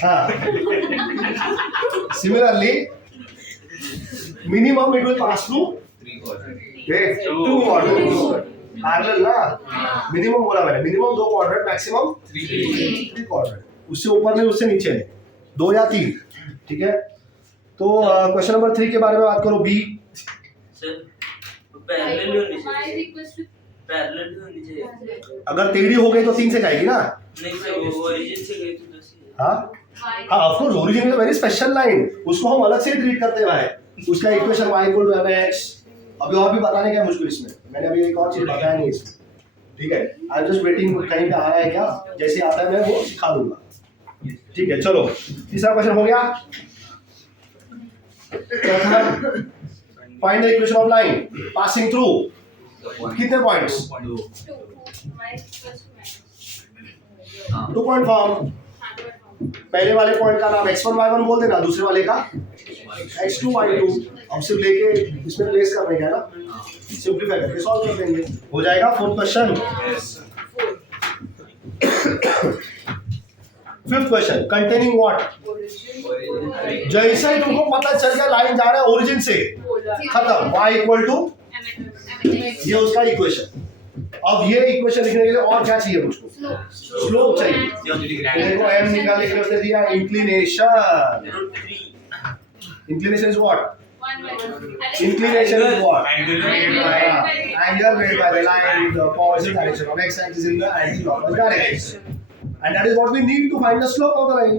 हाँ. Similarly, minimum it will pass through 2 quadrants. Parallel ना? Minimum बोला मैंने. Minimum 2 quadrant, maximum 3 quadrant. उससे ऊपर नहीं, उससे नीचे नहीं. 2 या 3. ठीक है? तो क्वेश्चन नंबर 3 के बारे में बात करो. बी सर पैरेलल होनी चाहिए. अगर टेढ़ी हो गई तो 3 से जाएगी ना. नहीं सर, ओरिजिन से गई तो 10. हाँ हाँ, of course origin is very special line, उसको हम अलग से ट्रीट करते हैं भाई. उसका इक्वेशन y इक्वल टू mx. अभी और भी बताने का है मुझको इसमें. मैंने अभी एक और चीज बताया नहीं इसमें. ठीक है, आई एम जस्ट वेटिंग कहीं पे आ रहा है क्या. जैसे आता है मैं वो सिखा दूंगा. ठीक है, चलो तीसरा क्वेश्चन हो गया. Find the equation of line passing through कितने पॉइंट्स? 2 point form. पहले वाले पॉइंट का नाम x1 y1 बोल देना, दूसरे वाले का x2 y2. अब सिर्फ लेके इसमें प्लेस करने का ना, सिंपलीफाई करके सॉल्व कर देंगे, हो जाएगा. Fourth question. Fifth question containing what? जैसे ही तुमको पता चल गया लाइन जा रहा है ओरिजिन से, खत्म. y इक्वल टू ये उसका इक्वेशन. अब ये इक्वेशन लिखने के लिए और क्या चाहिए मुझको? स्लोप चाहिए. देखो m निकालने के लिए उसने दिया inclination. Inclination is what? Inclination is what? Angle made by the line with the opposite direction of x axis in the anti-clockwise direction. And that is what we need to find the slope of the line.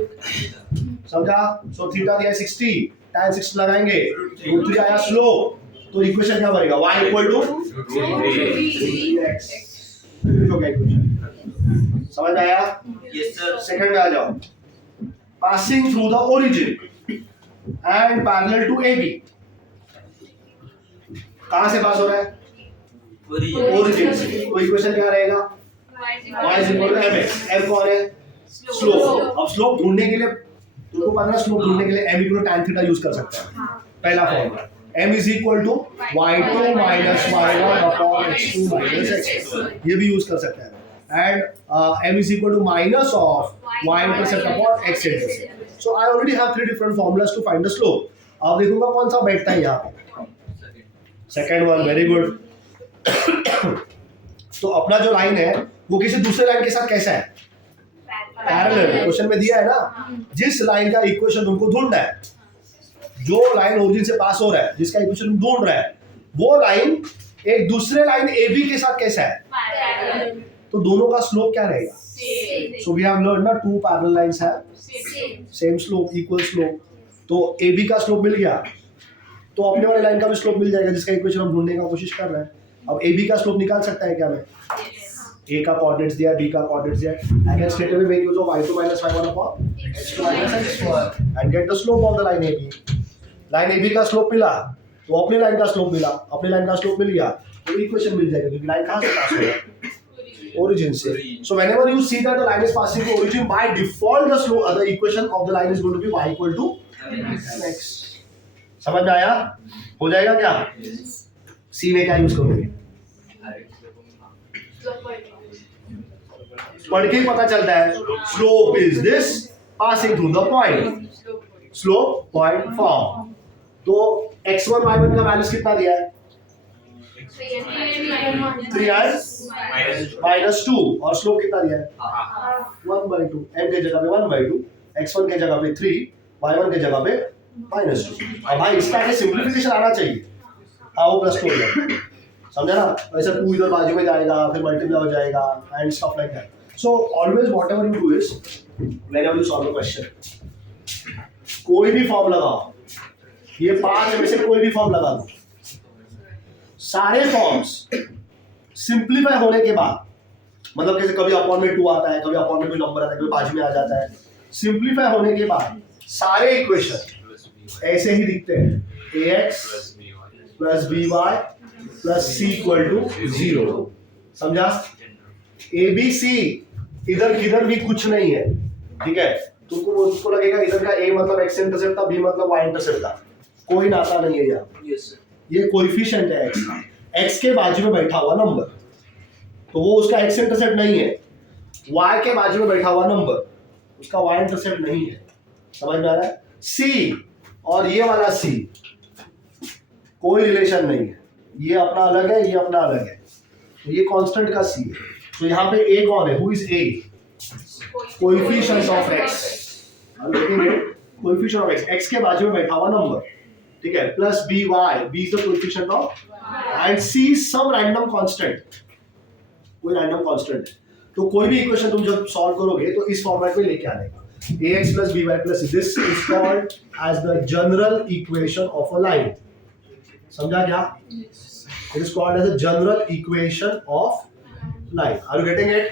समझा? So theta दिया 60, tan 60 लगाएंगे, root 3 आया slope. तो इक्वेशन क्या बनेगा? y equal to 3x. हो गया इक्वेशन. समझ में आया? Yes sir. सेकंड में आ जाओ. Passing through the origin and parallel to AB. कहाँ से पास हो रहा है? ओरिजिन से. तो इक्वेशन क्या रहेगा? y is equal to mx. m कौन है? स्लोप. अब स्लोप ढूंढने के लिए तुमको पता है, स्लोप ढूंढने के लिए m equal to tan theta use कर सकते हैं. पहला formula m is equal to y2 minus y1 upon x2 minus x2. ये भी यूज कर सकते हैं. And m is equal to minus of y intercept upon x intercept. So I already have 3 different formulas to find the slope. अब देखूंगा कौन सा बैठता है यहाँ पे. Second one, very good. तो अपना जो लाइन है वो किसी दूसरे लाइन के साथ कैसा है? पैरेलल. क्वेश्चन में दिया है ना, जिस लाइन का इक्वेशन तुमको ढूंढना है जो लाइन ओरिजिन से पास हो रहा है, जिसका इक्वेशन ढूंढ रहा है, वो लाइन एक दूसरे लाइन ए बी के साथ कैसा है, पैरेलल तो दोनों का स्लोप क्या रहेगा? Same so we have learn ना two parallel lines have same same slope, equal slope. तो ए बी का स्लोप मिल गया, तो अपने वाले लाइन का भी स्लोप मिल जाएगा जिसका इक्वेशन हम ढूंढने का कोशिश कर रहे हैं। अब ए बी का स्लोप निकाल सकता है क्या मैं? ए का कोऑर्डिनेट्स दिया, बी का कोऑर्डिनेट्स दिया, I can straight away make use of y2 minus y1 upon x2 minus x1 and get the slope of the line AB। Line AB का स्लोप मिला तो अपने लाइन का स्लोप मिला, अपने लाइन का स्लोप मिल गया तो इक्वेशन मिल जाएगा, क्योंकि लाइन कहां से पास हो रहा है? origin से। So whenever you see that the line is passing through origin, by default the slope, the equation of the line is going to be y equal to mx। समझ में आया? हो जाएगा क्या? सी में क्या यूज करोगे? पढ़ के ही पता चलता है, slope is this passing through the point, slope point form. तो x1 y1 का वैल्यूज कितना दिया है? 3i minus 2 और स्लोप कितना दिया है? 1/2। m के जगह पे 1/2, x1 के जगह पे 3, y1 के जगह पे -2। अब भाई इसका एक सिंपलीफिकेशन आना चाहिए, हाँ वो प्लस 2 हो जाएगा, समझा ना? वैसे 2 इधर बाजू में जाएगा, फिर मल्टीप्लाई हो जाएगा and stuff like that. So always whatever you do is whenever you solve a question, कोई भी फॉर्म लगाओ, ये 5 में से कोई भी फॉर्म लगा दो, सारे फॉर्म्स सिंपलीफाई होने के बाद, मतलब जैसे कभी अपॉन में 2 आता है, कभी अपॉन में कोई नंबर आता है, कभी बाजू में आ जाता है, सिंपलीफाई होने के बाद सारे इक्वेशन ऐसे ही दिखते हैं, ax plus by plus c equal to 0। समझा? abc इधर किधर भी कुछ नहीं है, ठीक है? तुमको लगेगा इधर का a मतलब x इंटरसेप्ट था, b मतलब y इंटरसेप्ट था, कोई नाता नहीं है यहाँ। Yes sir. ये कोएफिशिएंट है x का, x के बाजू में बैठा हुआ नंबर, तो वो उसका x इंटरसेप्ट नहीं है, y के बाजू में बैठा हुआ नंबर उसका y इंटरसेप्ट नहीं है। समझ में आ रहा है? c और ये वाला c कोई रिलेशन नहीं है, ये अपना अलग है, ये अपना अलग है, तो ये कांस्टेंट का c है। तो यहाँ पे a कौन है? Who is a? Coefficient of x, coefficient of x, x के बाजू में बैठा हुआ नंबर, ठीक है, plus by, b is the coefficient of and c some random constant, कोई रैंडम कांस्टेंट है। तो कोई भी इक्वेशन तुम जब सॉल्व करोगे तो इस फॉर्मेट में लेके आने का, ax plus by plus c, this is called as the general equation of a line। समझा क्या? It is called as a general equation of line। Are you getting it?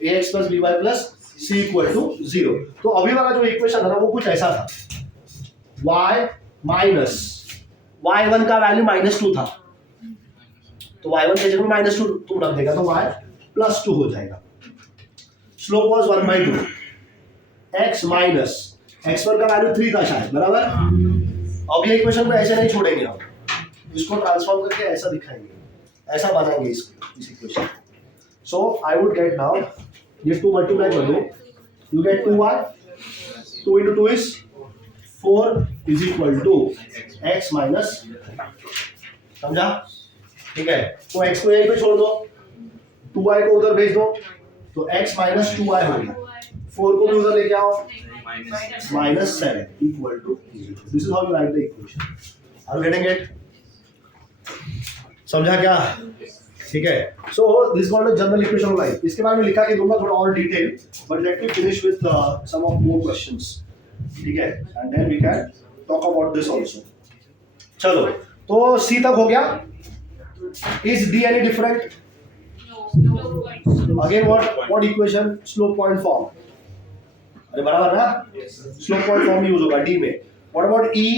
ax plus by plus c equal to 0। तो अभी वाला जो इक्वेशन है ना, वो कुछ ऐसा था, y माइनस y1 का वैल्यू -2 था, तो y1 के जगह में -2 तुम रख देगा तो y प्लस 2 हो जाएगा। Slope was 1/2, x minus x1 का वैल्यू 3 था शायद, बराबर? अब ये इक्वेशन को ऐसे नहीं छोड़ेंगे हम, इसको ट्रांसफॉर्म करके ऐसा दिखाएंगे, ऐसा बनाएंगे इसको, इस equation. So I would get now, ये 2 मल्टीप्लाई कर दो, you get 2y, 2 into 2 is 4 is equal to x minus, समझा? ठीक है, तो x को यहीं पे छोड़ दो, 2y को उधर भेज दो, तो x minus 2y हो गया, 4 को भी उधर लेके आओ, -7 equal to 0। This is how you write the equation। Are you getting it? समझा क्या? ठीक है, so this is called a general equation of line। इसके बारे में लिखा के दूंगा थोड़ा और detail, but let me finish with some of more questions, ठीक है, and then we can talk about this also। चलो, तो C तक हो गया। Is D any different? Again what equation? Slope point form। अरे बराबर ना? Slope point form यूज होगा D में। What about E?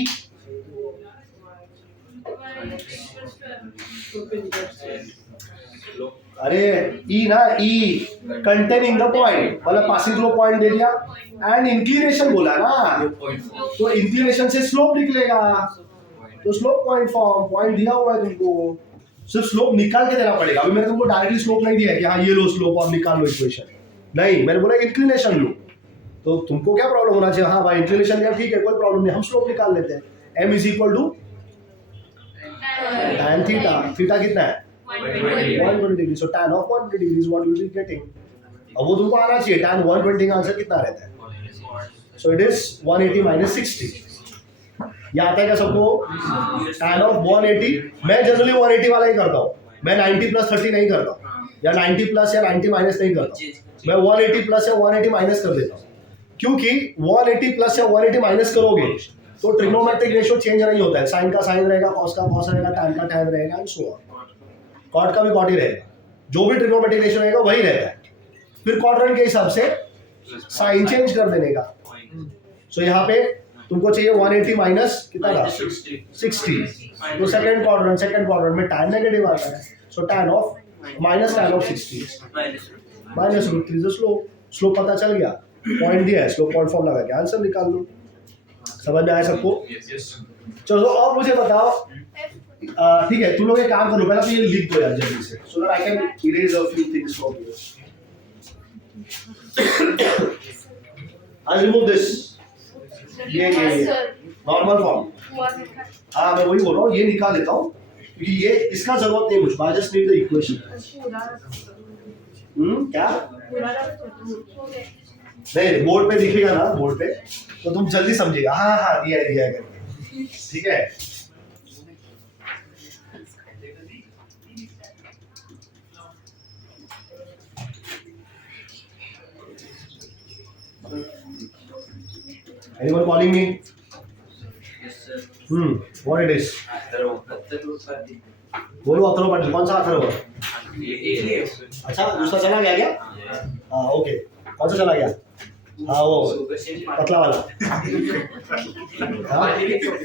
अरे E ना, E containing the point, मतलब passing through point दे दिया, and inclination बोला ना, तो inclination से slope निकलेगा, तो slope point form, point दिया हुआ है तुमको, सिर्फ स्लोप निकाल के देना पड़ेगा। अभी मैंने तुमको डायरेक्टली स्लोप नहीं दिया है कि हाँ ये लो स्लोप और निकाल लो इक्वेशन, नहीं, मैंने बोला इंक्लिनेशन लो, तो तुमको क्या प्रॉब्लम होना चाहिए? हाँ भाई इंक्लिनेशन लिया, ठीक है, कोई प्रॉब्लम नहीं, हम स्लोप निकाल लेते हैं। m is equal to tan theta, theta कितना है? 120 degree, so tan of 120 degree is what you will be getting. अब वो तुमको आना चाहिए, tan 120 का आंसर कितना रहता है? So it is 180 - 60। ये आता है क्या सबको? tan of 180, मैं जनरली 180 वाला ही करता हूँ, मैं 90 प्लस 30 नहीं करता, या 90 प्लस या 90 माइनस नहीं करता, मैं 180 प्लस या 180 माइनस कर देता हूँ, क्योंकि 180 प्लस या 180 माइनस करोगे तो ट्रिग्नोमेट्रिक रेशियो चेंज नहीं होता है, साइन का साइन रहेगा, कॉस का कॉस रहेगा, tan का tan रहेगा एंड सो ऑन, कॉट का भी कॉट ही रहेगा, जो भी ट्रिग्नोमेट्रिक रेशियो रहेगा वही रहता है, फिर क्वाड्रेंट के हिसाब से साइन चेंज कर देने का। सो यहाँ पे तुमको चाहिए 180 माइनस कितना था? 60, तो सेकंड क्वाड्रेंट में tan नेगेटिव आता है, सो tan of minus tan of 60 minus √3 is the slope पता चल गया, पॉइंट दिया है, स्लोप पॉइंट फॉर्म लगा के आंसर निकाल लो। समझ में आया सबको? चलो अब मुझे बताओ, ठीक है तुम लोग एक काम करो, पहले तो ये लिख दो यार जल्दी से, so that I can erase a few things from here. I remove this, ये नॉर्मल फॉर्म, हाँ मैं वही बोल रहा हूँ, ये निकाल देता हूँ क्योंकि ये इसका जरूरत नहीं मुझे, I just need the equation. क्या नहीं बोर्ड पे दिखेगा ना, बोर्ड पे तो तुम जल्दी समझेगा, हाँ हाँ दिया है करके, ठीक है। Anyone calling me? Yes, sir. What it is? बोलो अथर्व, कौन सा अथर्व? अच्छा दूसरा चला गया क्या? हाँ ओके, कौन सा चला गया? हाँ वो पतला वाला,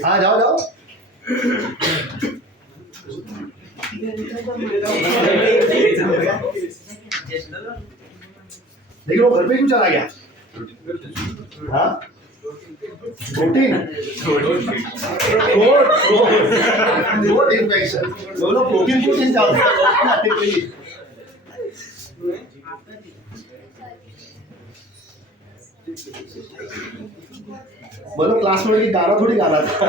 हाँ जाओ जाओ। लेकिन वो घर पे क्यों चला गया? हाँ प्रोटीन इन्फेक्शन, बोलो प्रोटीन चाहते हैं। बोलो क्लास में गाना थोड़ी गाना था,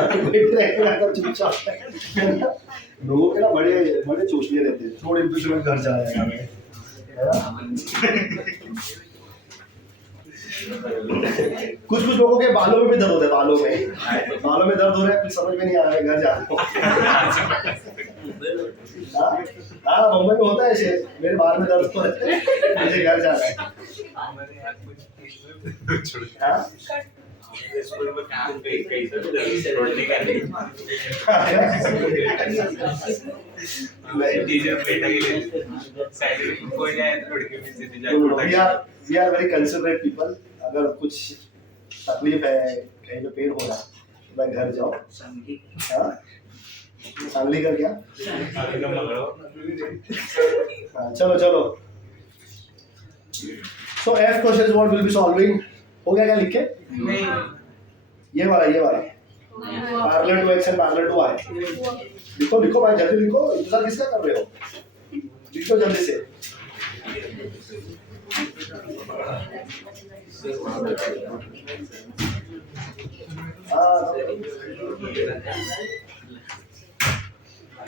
चुपचाप लोगों के ना बड़े बड़े चोचले रहते हैं, थोड़े दूसरे में घर चला जाएगा, कुछ लोगों के बालों में भी दर्द होता है, बालों में दर्द हो रहा है, कुछ समझ में नहीं आ रहा है, घर जा हाँ मुंबई में होता है ऐसे, मेरे बाल में दर्द हो रहा है, मुझे घर जाना है। We are very considerate people, अगर कुछ तकलीफ है, कहीं पे पेन हो रहा है, तो मैं घर जाओ, हाँ सांगली कर क्या? चलो चलो, so F questions what will be solving, हो गया क्या लिख के? ये वाला parallel to x and parallel to y, लिखो भाई जल्दी लिखो, इंतजार किसका कर रहे हो, लिखो जल्दी से।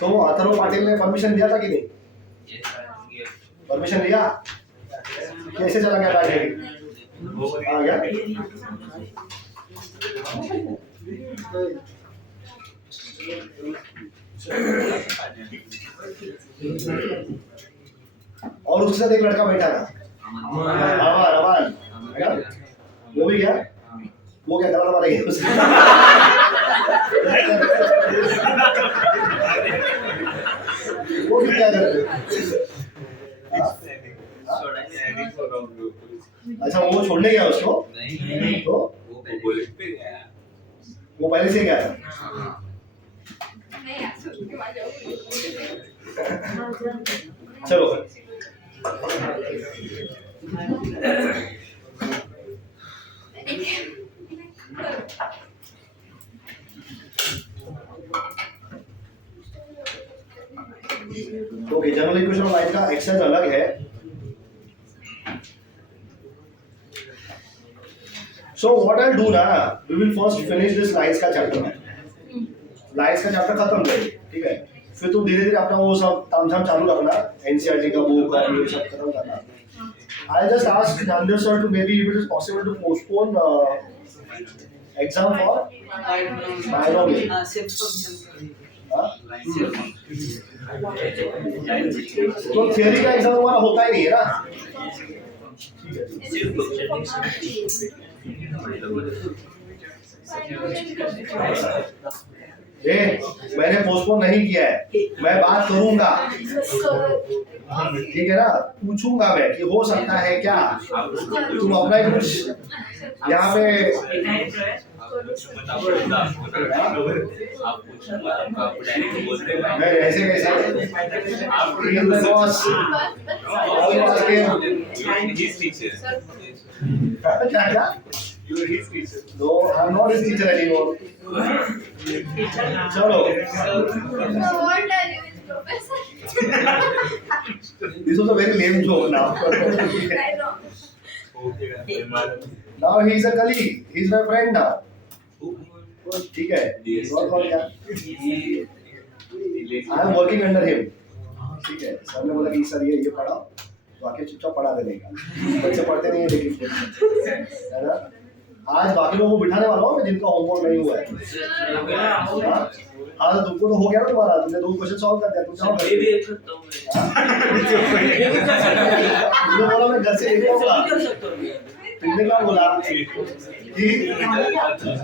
तो अथर्व पाटिल ने परमिशन दिया था कि नहीं? परमिशन लिया, कैसे चला गया बैठ आ गया? और उसके साथ एक लड़का बैठा था, रमान, वो भी गया, वो क्या गला मारा गया उसने। वो भी क्या कर रहे? अच्छा वो छोड़ने गया उसको? नहीं तो वो पहले से गया था। चलो okay, general equation of line का एक्सरसाइज अलग है। So what I'll do ना, we will first finish this lines का चैप्टर, लाइन्स का चैप्टर खत्म करेंगे, ठीक है? फिर तुम धीरे धीरे अपना वो सब तामझाम चालू रखना, एनसीईआरटी का बुक और ये सब खत्म करना। I'll just ask Nandar sir to maybe if it is possible to postpone exam for biology self function तो थियरी का एग्जाम हमारा होता ही नहीं है ना मैंने पोस्टपोन नहीं किया है मैं बात करूंगा ठीक है ना पूछूंगा मैं कि हो सकता है क्या तुम अपना ही कुछ यहाँ पे मैं ऐसे कैसे बॉस क्या क्या no I am not his teacher anymore चलो What are you, professor? this was a very lame joke now I know. now he is a colleague he is my friend now ठीक है और कौन क्या I am working under him ठीक है सर ने बोला कि सर ये पढ़ाओ तो आके चुपचाप पढ़ा देगा बच्चे पढ़ते नहीं है लेकिन है ना आज बाकी लोगों को बिठाने वाला हूँ मैं जिनका होमवर्क नहीं हुआ है हाँ तो तुमको तो हो गया ना तुम्हारा तुमने 2 क्वेश्चन सॉल्व कर दिया तुम जाओ तुमने बोला मैं घर से लिखूंगा तुमने क्या बोला कि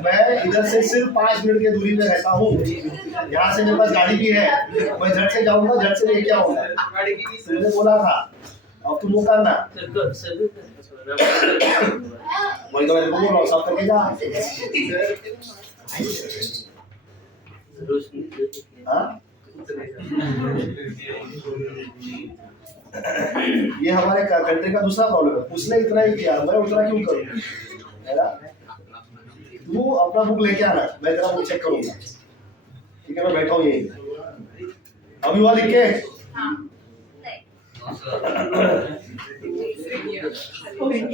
मैं इधर से सिर्फ 5 मिनट की दूरी पे रहता हूँ यहाँ से मेरे पास गाड़ी भी है मैं झट से जाऊंगा झट से लेके आऊंगा तुमने बोला था अब तुम वो करना वही तो मैं बोल रहा हूँ सब करके जा हाँ ये हमारे कंट्री का दूसरा प्रॉब्लम है उसने इतना ही किया मैं उतना क्यों करूँ है ना तू अपना बुक लेके आना मैं तेरा बुक चेक करूंगा ठीक है मैं बैठा हूँ यही अभी हुआ लिख के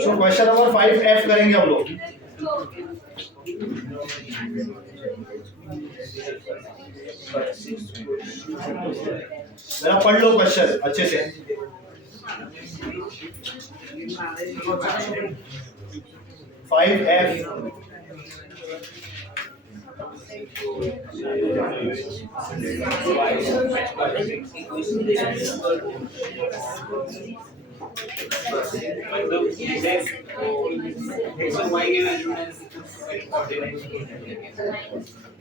सो क्वेश्चन नंबर 5F करेंगे हम लोग मेरा पढ़ लो क्वेश्चन अच्छे से 5F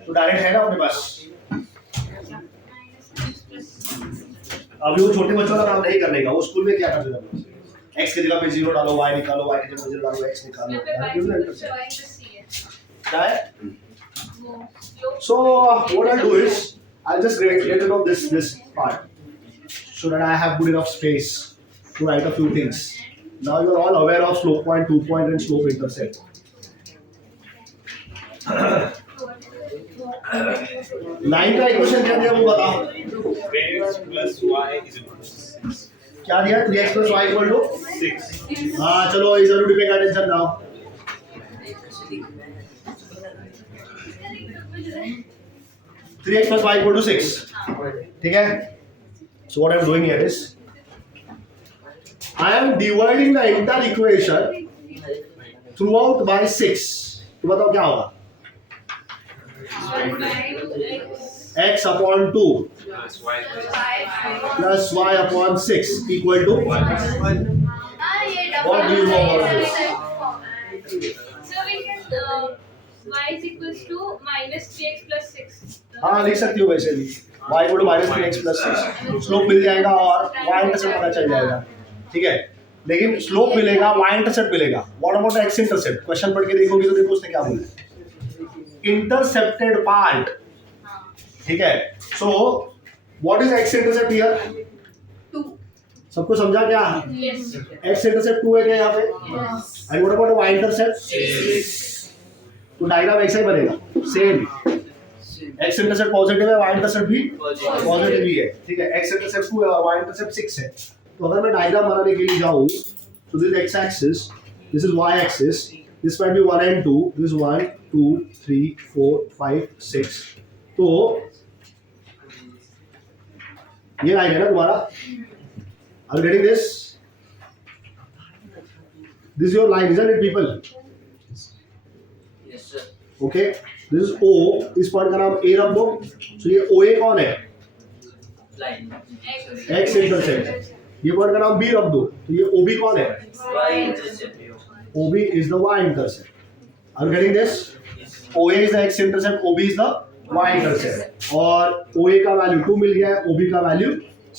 तो डायरेक्ट है ना अपने पास अभी वो छोटे बच्चों का काम नहीं करने का वो स्कूल में क्या करते थे x की जगह पे 0 डालो y निकालो y की जगह पे 0 डालो x निकालो क्या है so what I'll do is I'll just get rid of this part so that I have good enough space to write a few things. Now you are all aware of slope point, 2 point and slope intercept. Line का इक्वेशन क्या दिया वो बताओ 3x plus y is equal to 6. क्या दिया 3x plus y equal to 6. हाँ चलो इधर भी pay attention now 3x plus y equal to 6 ठीक है so what I am doing here is I am dividing the entire equation throughout by 6 तो बताओ क्या होगा x upon 2 plus y upon 6 equal to what do you know about this? So we can y is equals to minus 3x plus 6. हाँ लिख सकती हो वैसे भी y equal to minus 3x plus 6 slope मिल जाएगा और y इंटरसेप्ट पता चल जाएगा ठीक है लेकिन स्लोप मिलेगा y इंटरसेप्ट मिलेगा what about x intercept question पढ़ के देखोगे तो देखो उसने क्या बोला इंटरसेप्टेड पार्ट ठीक है so what is x intercept here 2 सबको समझा क्या Yes. x इंटरसेप्ट 2 है क्या यहाँ पे and what about y intercept तो डायग्राम ऐसा ही बनेगा सेम x इंटरसेप्ट पॉजिटिव है y इंटरसेप्ट भी पॉजिटिव ही है ठीक है x इंटरसेप्ट 2 है और y इंटरसेप्ट 6 है तो अगर मैं डायग्राम बनाने के लिए जाऊं तो this x axis this is y axis this might be 1 and 2 this 1 2 3 4 5 6 तो ये लाइन है ना तुम्हारा are you getting this this is your line isn't it people Yes, sir. Okay this is O, इस पॉइंट का नाम ए रख दो। सो ये ओ ए कौन है? Line. X intercept. ये पॉइंट का नाम बी रख दो, तो ये ओ बी कौन है? Y intercept. O B is the y intercept. Are you getting this? O A is the x intercept, O B is the y intercept. और ओ ए का वैल्यू 2 मिल गया है, ओ बी का वैल्यू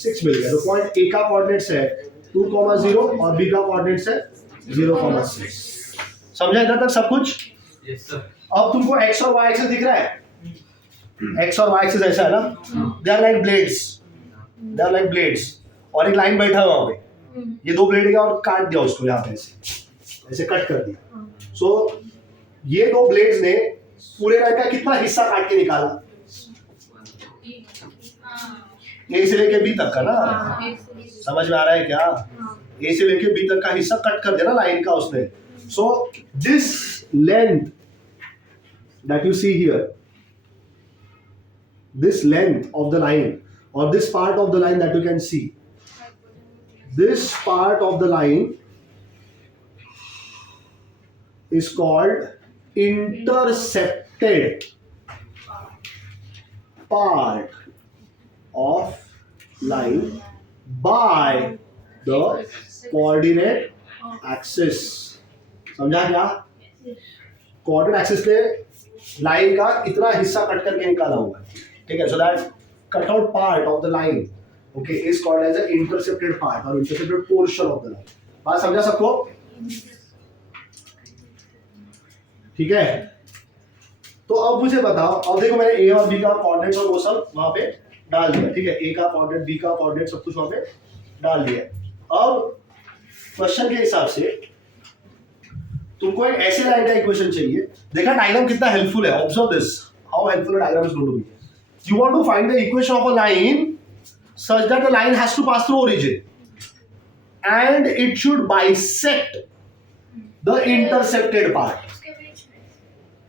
6 मिल गया। तो पॉइंट ए का कोऑर्डिनेट्स है 2,0 और बी का कोऑर्डिनेट्स है 0,6। समझा इधर तक सब कुछ? Yes, sir. अब तुमको एक्स और वाई एक्सिस दिख रहा है? एक्स और वाई एक्सिस ऐसा है ना, they are like blades, they are like blades. और एक लाइन बैठा है वहां पे, ये दो ब्लेड गया और काट दिया उसको, यहाँ पे ऐसे कट कर दिया। सो ये दो ब्लेड्स ने पूरे लाइन का कितना हिस्सा काट के निकाला? ए से लेके बी तक का ना, समझ में आ रहा है क्या? ए से लेके बी तक का हिस्सा कट कर देना लाइन का उसने। So this length that you see here, this length of the line or this part of the line that you can see, this part of the line is called intercepted part of line by the coordinate axis। समझा क्या? कोऑर्डिनेट एक्सिस पे लाइन का इतना हिस्सा कट करके निकाला हुआ है, ठीक है। So that cut out part of the line, okay, is called as a intercepted part और intercepted portion of the line. बात समझा सबको? ठीक है। तो अब मुझे बताओ, अब देखो मैंने ए और बी का कोऑर्डिनेट्स और वो सब वहां पे डाल दिया, ठीक है। ए का कोऑर्डिनेट, बी का कोऑर्डिनेट, सब कुछ वहां पे डाल दिया। अब क्वेश्चन के हिसाब से तुमको एक ऐसे लाइन का इक्वेशन चाहिए। देखा डायग्राम कितना हेल्पफुल है, observe this how helpful diagram is going to be. You want to find the equation of a line such that the line has to pass through origin and it should bisect the intercepted part।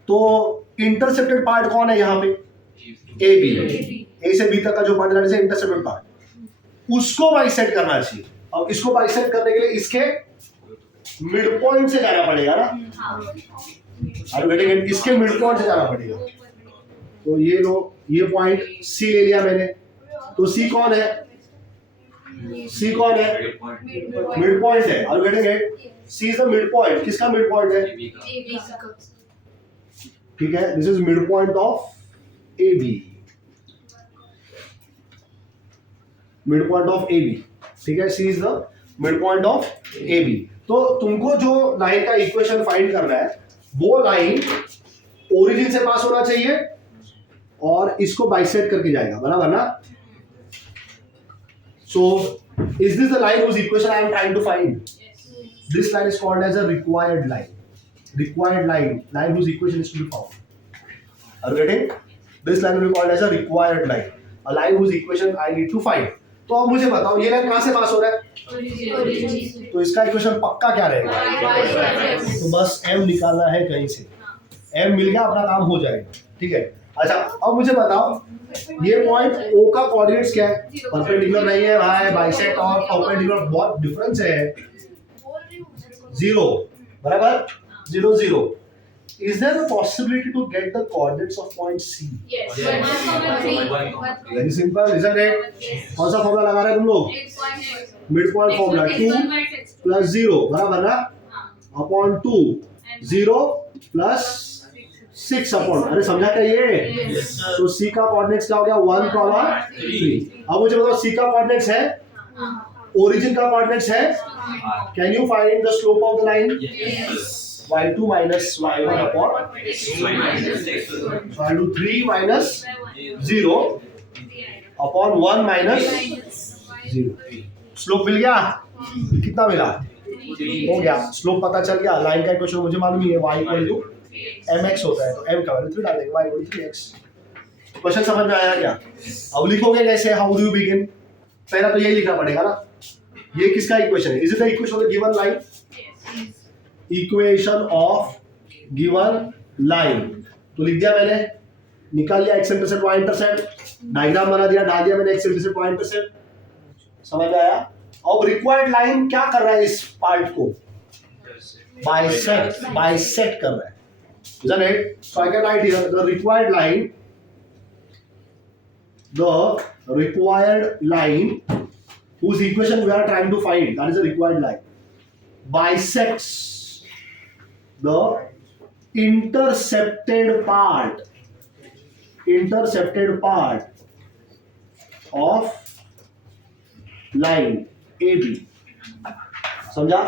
तो इंटरसेप्टेड पार्ट कौन है यहाँ पे? ए बी, ए से बी तक का जो पार्ट है इंटरसेप्टेड पार्ट, उसको बाइसेक्ट करना चाहिए। अब इसको बाइसेक्ट करने के लिए इसके मिड पॉइंट से जाना पड़ेगा ना, और बेटे इसके मिड पॉइंट से जाना पड़ेगा। तो ये लो, ये पॉइंट सी ले लिया मैंने, तो सी कौन है? सी कौन है? मिड पॉइंट है। और बेटे C is the mid point. किसका मिड पॉइंट है? ठीक है, this is mid point of A B, mid point of A B, ठीक है। C is the mid point of A B. तो तुमको जो लाइन का इक्वेशन फाइंड करना है, वो लाइन ओरिजिन से पास होना चाहिए और इसको बाइसेक्ट करके जाएगा, बराबर ना? So is this the line whose equation I am trying to find? This line is called as a required line. Required line whose equation is to be found. Are you getting? This line will be called as a required line. A line whose equation I need to find. तो अब मुझे बताओ ये लाइन कहां से पास हो रहा है? तो इसका इक्वेशन पक्का क्या रहेगा? तो बस m निकालना है कहीं से, m मिल गया, अपना काम हो जाएगा, ठीक है। अच्छा अब मुझे बताओ ये पॉइंट O का कोऑर्डिनेट्स क्या है? परपेंडिकुलर नहीं है भाई, बाइसेक्ट और परपेंडिकुलर बहुत डिफरेंस है। 0, बराबर, 0 0। Is there a possibility to get the coordinates of point C? Yes. Very simple, isn't it? कौन सा फॉर्मूला लगा रहे हैं तुम लोग? मिड पॉइंट फॉर्मूला 2 प्लस 0, बराबर ना, अपॉन 2, 0 प्लस 6 अपॉन, अरे समझा क्या ये? तो सी का कोऑर्डिनेट्स क्या हो गया? 1, 3। अब मुझे बताओ सी का कोऑर्डिनेट्स है, ओरिजिन का कोऑर्डिनेट्स है। Can you find the slope of the line? y2 minus y1 upon so I'll do 3 minus 0 upon 1 minus 0। Slope मिल गया? कितना मिला? हो गया, स्लोप पता चल गया। लाइन का इक्वेशन मुझे मालूम ही है, y इक्वल टू mx होता है, तो m का वैल्यू 3 डाल देंगे, y equal to 3x। Question समझ में आया क्या? अब लिखोगे कैसे? How do you begin? पहला तो यही लिखना पड़ेगा ना, ये किसका इक्वेशन है? Is it the equation of the given line? Equation of given line, तो लिख दिया मैंने, निकाल लिया x intercept y intercept, diagram बना दिया, डाल दिया मैंने एक्स इंटरसेप्ट वाई इंटरसेप्ट। समझ में आया? अब रिक्वायर्ड लाइन क्या कर रहा है? इस पार्ट को बाइसेक्ट कर रहा है। isn't it? So I can write here the required line whose equation we are trying to find, that is a required line, bisects the intercepted part of line AB. समझा?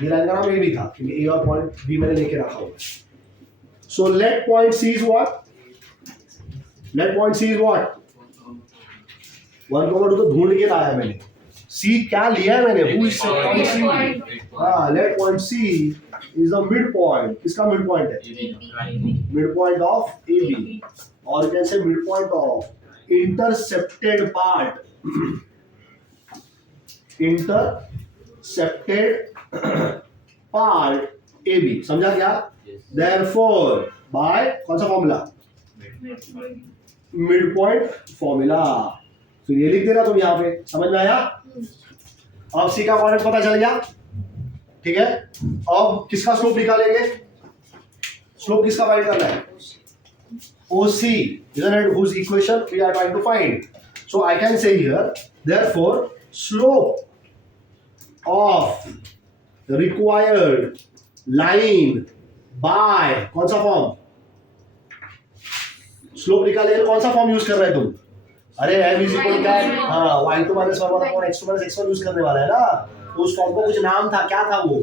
ये लाइन का नाम AB था क्योंकि A और पॉइंट B मैंने लेके रखा हुआ है. So let point C is what? 1,2 तो ढूंढ के लाया मैंने. C क्या लिया है मैंने? Who is point C? हाँ, let point C is the midpoint. किसका midpoint है? Midpoint of AB. Or you can say midpoint of intercepted part. Intercepted part AB. समझा क्या? Therefore, by कौन सा फॉर्मूला? midpoint formula. फिर ये लिख देना तुम यहाँ पे. समझ में आया? अब C का कोऑर्डिनेट पता चल गया. ठीक है. अब किसका स्लोप निकालेंगे? स्लोप किसका फाइंड करना है? OC, isn't it? Whose equation we are trying to find. So I can say here, therefore, slope of the required line by कौन सा फॉर्म? स्लोप निकालेंगे कौन सा फॉर्म यूज कर रहे हैं तुम? अरे m इज इक्वल क्या है? हाँ, y2 minus y1 upon x2 minus x1 use करने वाला है ना. तो उस फॉर्म को कुछ नाम था, क्या था वो?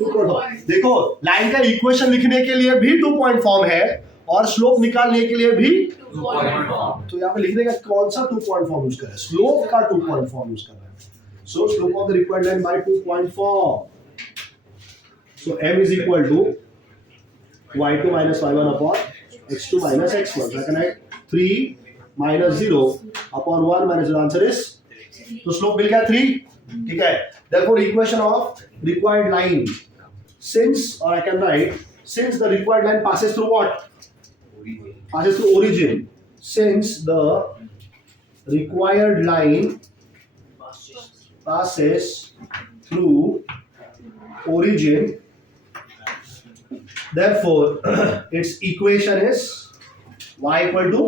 2.4. देखो, लाइन का इक्वेशन लिखने के लिए भी 2 पॉइंट फॉर्म है और स्लोप निकालने के लिए भी 2 पॉइंट फॉर्म. तो यहाँ पे लिखने का कौन सा 2 पॉइंट फॉर्म यूज कर रहा है? स्लोप का 2 पॉइंट फॉर्म यूज कर रहा है. So slope of the required line by 2 point form. So m is equal to y2 minus y1 upon x2 minus x1. So I can write 3 minus 0 upon 1 minus the answer is, तो स्लोप मिल गया 3. ठीक है. Therefore equation of required line, since, or I can write, since the required line passes through what? Passes through origin. Since the required line passes through origin, therefore its equation is y equal to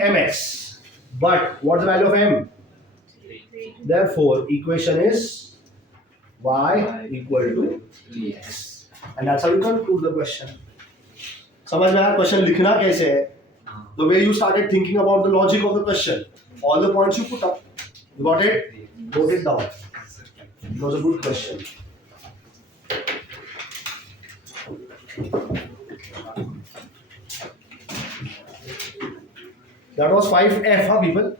mx. But what's the value of m? Therefore equation is y equal to x. And that's how you conclude the question. समझ में आया क्वेश्चन लिखना कैसे है? The way you started thinking about the logic of the question, all the points you put up, you got it? Wrote it down. It was a good question. That was 5F, huh, people?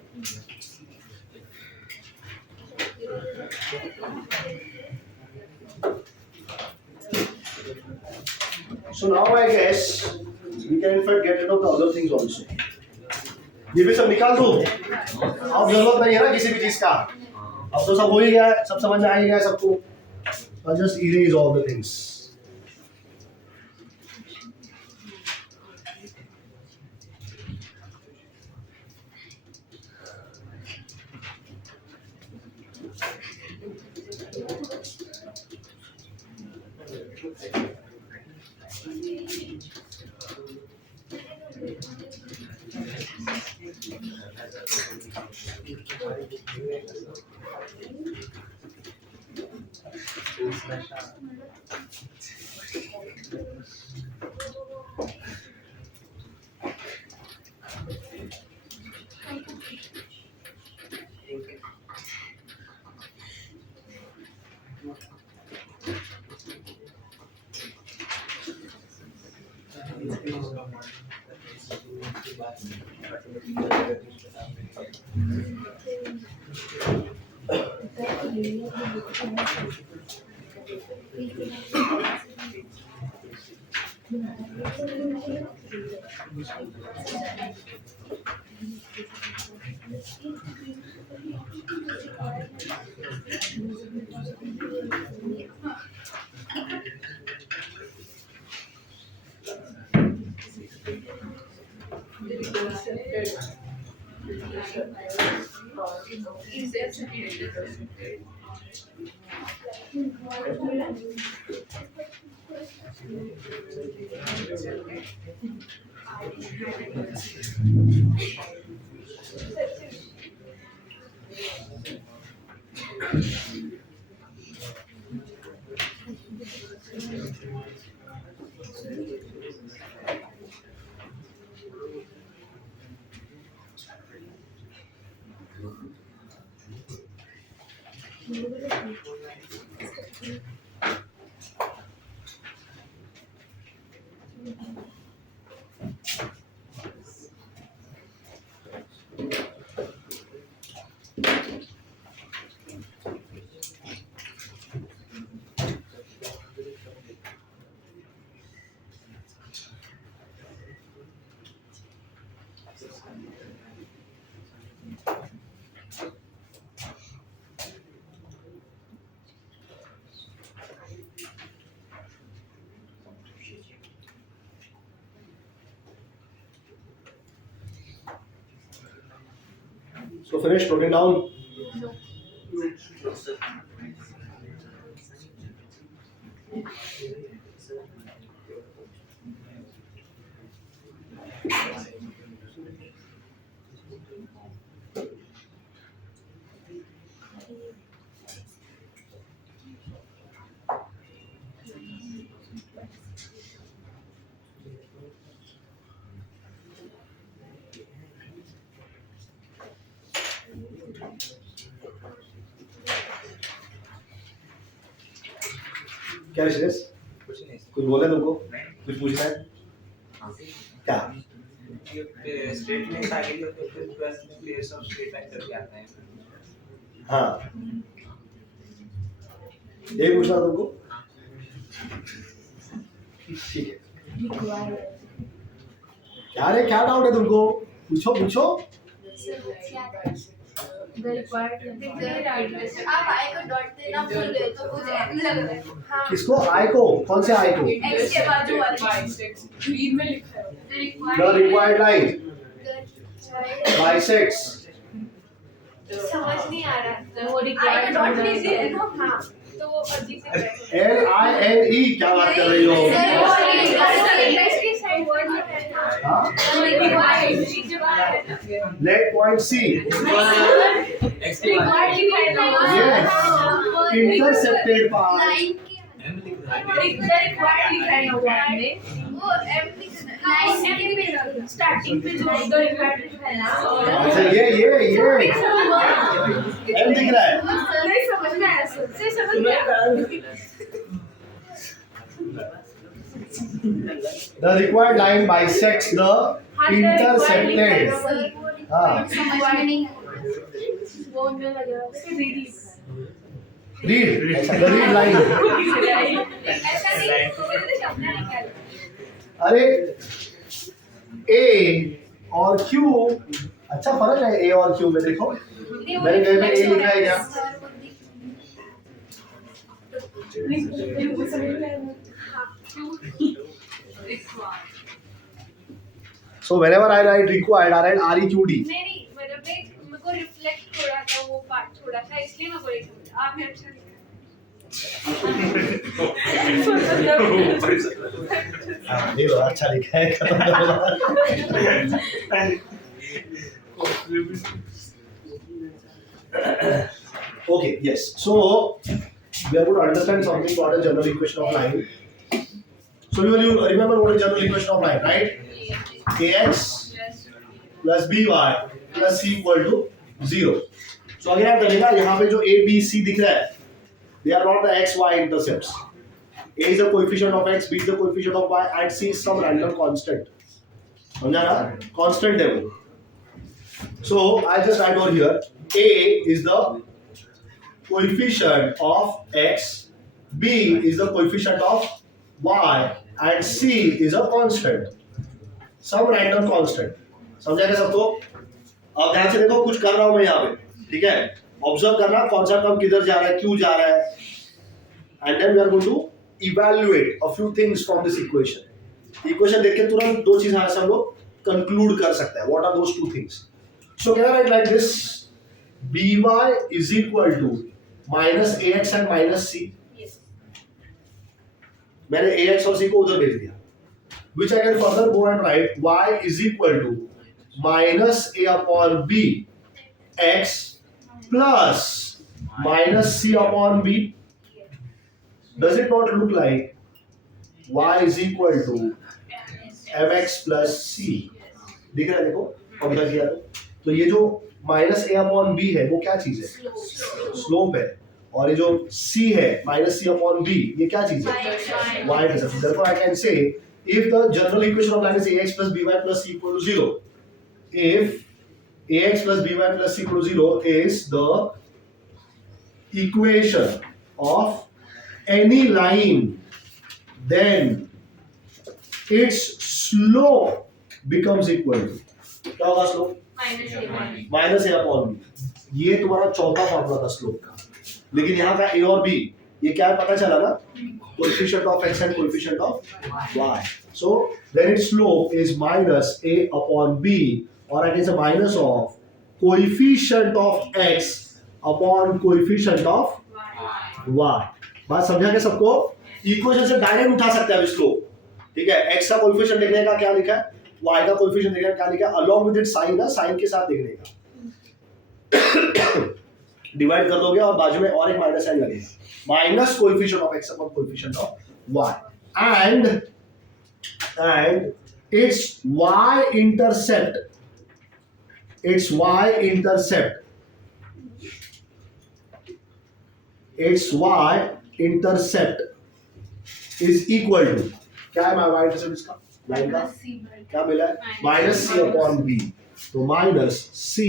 So now I guess we can in fact get rid of the other things also. ये भी सब निकाल दो. अब जरूरत नहीं है ना किसी भी चीज का. अब तो सब हो ही गया है, सब समझ में आ ही गया है सबको. I'll just erase all the things. So finish noting down. क्या विशेष? कुछ नहीं कुछ बोले तुमको? कुछ पूछना है? क्या? स्टेटमेंट आगे तो फिर प्लस प्लेस ऑफ स्टेटमेंट करके आता है हाँ यही पूछना था तुमको? ठीक है क्या रे क्या डाउट है तुमको? पूछो पूछो आप आई को डॉट देना भूल गए तो कुछ एम लग रहा है। हाँ। किसको? आई को? कौन से आई को? एक्स के बाजू वाले ग्रीन में लिखा है The required line bisects समझ नहीं आ रहा वो आई का डॉट लीजिए रिक्वायर्ड ना। हाँ तो वो अजीब से LINE क्या बात कर रही हो? इसके साइड वर्ड लिखा है ना हाँ? रिक्वायर्ड नीचे बाहर है ना Let point C. रिक्वायर्ड लिखा है ना Yes. Intercepted part. Line required लिखा है ना वर्ड में वो एम लिखना लाइन लाइन स्टार्टिंग पे जो रिक्वायर्ड लिखा है ना अच्छा ये M दिख रहा है? नहीं समझ में आया सर समझ में आया The required line bisects the intercepted. हाँ. समझ में नहीं वो में लगा उसके रीड लिखा है Read. अच्छा, the read line. ऐसा नहीं तो शब्द निकाल अरे A और Q अच्छा फर्क है A और Q में देखो मेरे घर में A लिखा है क्या? So whenever I write required, I write REQD. नहीं मतलब मेरे को रिफ्लेक्ट हो रहा था वो पार्ट थोड़ा सा इसलिए मैं बोली समझ आप मेरे अच्छा हाँ, ये लो अच्छा लिखा है खत्म करो। Okay, yes. So we are going to understand something called a general equation of line. So you remember what is general equation of line, right? AX plus BY plus C equal to 0. So again आप देखिएगा यहाँ पे जो A, B, C दिख रहा है, they are not the X, Y intercepts. A is the coefficient of X, B is the coefficient of Y, and C is some random constant. समझा ना? Constant है वो. So I just write over here. A is the coefficient of X, B is the coefficient of Y, and C is a constant. Some random constant. समझा क्या सबको? अब ध्यान से देखो कुछ कर रहा हूं मैं यहाँ पे, ठीक है? ऑब्जर्व करना कौन सा टर्म किधर जा रहा है, क्यों जा रहा है, and then we are going to evaluate a few things from this equation. Equation देख के तुरंत दो चीज यहाँ से हम लोग conclude कर सकते हैं. What are those two things? So can I write like this? By is equal to minus ax and minus c. Yes. मैंने ax और c को उधर भेज दिया, which I can further go and write y is equal to minus a upon b x plus minus c upon b. Does it not look like y is equal to mx plus c? दिख रहा है देखो, और क्या किया तो ये जो माइनस ए अपॉन बी है वो क्या चीज है, स्लोप है, और ये जो c है माइनस सी अपॉन बी ये क्या चीज है, y intercept. Therefore I can say if the general equation of line is ax plus by plus c equal to 0, if ax plus by plus c equal to 0 is the equation of any line, then its slope becomes equal to क्या होगा स्लोप, माइनस ए अपॉन बी. ये तुम्हारा चौथा फॉर्मूला था स्लोप का. लेकिन यहाँ का ए और बी ये क्या पता चला ना, coefficient of x and coefficient of y. So then its slope is minus a upon b, और it is a minus of coefficient of x upon coefficient of y. बात समझा क्या सबको? इक्वेशन से डायरेक्ट उठा सकते हैं अब स्लोप. ठीक है, x का कोएफिशिएंट देखने का क्या लिखा है, y का कोएफिशिएंट देखने का क्या लिखा है, अलोंग विद इट साइन ना, साइन के साथ देखने का डिवाइड कर दोगे और बाजू में और एक माइनस साइन लगेगा, minus coefficient of x upon coefficient of y, and it's y intercept, its y intercept is equal to क्या है y intercept इसका, लाइन का क्या मिला है, माइनस सी अपॉन बी. तो माइनस सी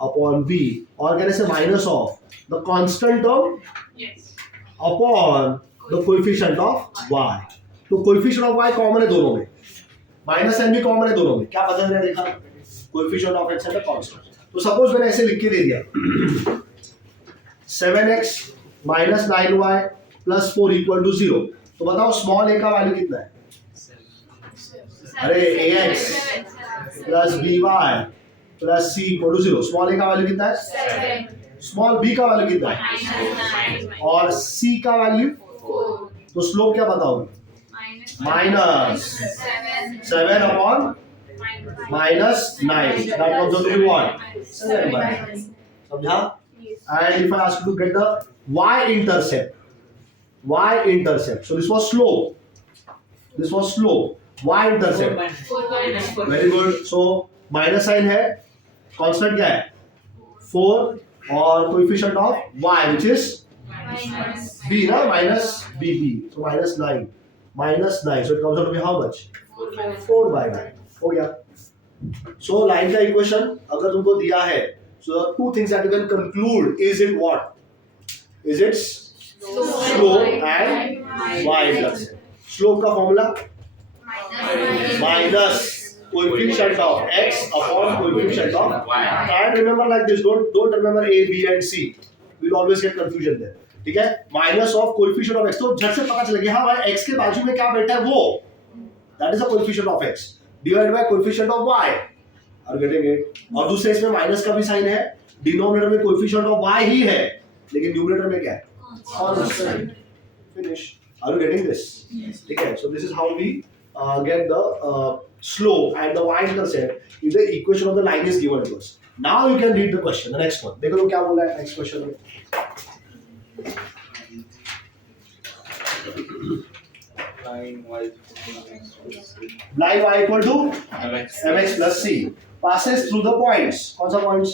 अपॉन बी, और कहने से minus of the constant term upon the coefficient of y. तो कोएफिशिएंट ऑफ y कॉमन है दोनों में, माइनस एन भी कॉमन है दोनों में. क्या बदल रहा है देखा, coefficient of x and the constant. तो सपोज मैंने ऐसे लिख के दे दिया 7x minus 9y plus 4 equal to 0. तो बताओ स्मॉल a का वैल्यू कितना है, अरे ax plus by plus c equal to 0. Small a का वैल्यू कितना है, स्मॉल b का वैल्यू कितना है, और c का वैल्यू. तो स्लोप क्या बताओगे, minus 7 upon minus 9, that comes out to be what, 7 by 9. समझा? And if I ask you to get the y intercept, so this was slope, y intercept, very good. So minus sign है, constant क्या है 4, और coefficient of y which is b ना, minus bb, so minus 9, so it comes out to be how much, 4 by 9. हो गया. So line का इक्वेशन अगर तुमको दिया है, so the two things that you can conclude is it what, is it slope and y intercept. Slope का formula minus coefficient of x upon coefficient of y. Try and remember like this, don't remember a, b and c, we'll always get confusion there. ठीक है, minus of coefficient of x, तो झट से पता चलेगा हाँ भाई x के बाजू में क्या बैठा है वो, that is the coefficient of x divided by coefficient of y. Are you getting it? और दूसरे इसमें माइनस का भी साइन है, डिनोमिनेटर में coefficient of y ही है, लेकिन न्यूमरेटर में क्या है, constant. Finish. Are you getting this? Yes. ठीक है, so this is how we get the slope and the y intercept if the equation of the line is given to us. Now you can read the question, the next one. देखो तो क्या बोला है next question में. Line y equal to mx plus c passes through the points. कौन सा points?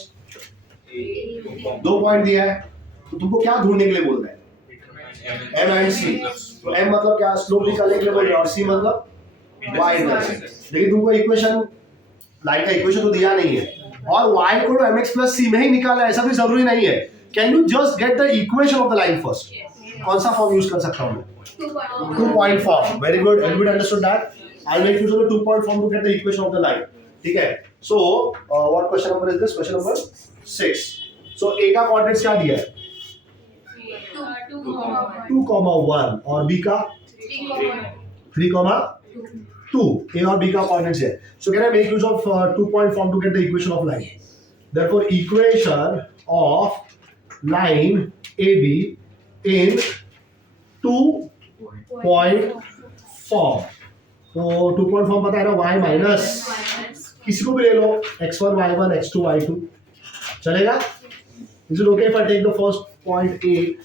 2 पॉइंट दिया है, तो तुमको क्या ढूंढने के लिए बोल रहा है, m and c. तो m मतलब क्या, स्लोप निकालने के लिए बोल रहा है, और c मतलब y इंटरसेप्ट. लेकिन तुमको इक्वेशन, लाइन का इक्वेशन तो दिया नहीं है, और y को तो mx plus c में ही निकाला है, ऐसा भी जरूरी नहीं है. Can you just get the equation of the line first? कौन सा फॉर्म यूज कर सकता हूँ मैं, 2-point form. Very good. Everybody understood that? I'll make use of the 2-point form to get the equation of the line. ठीक है. So what question number is this? Question number 6. So a का coordinates क्या दिया है, 2,1, और b का 3,2. a और b का coordinates है. So can I make use of 2-point form to get the equation of line? Therefore equation of line AB in 2-point form. तो 2 पॉइंट फॉर्म पता है ना, y माइनस किसी को भी ले लो, x1 y1 x2 y2 चलेगा. Is it okay if I take the first point A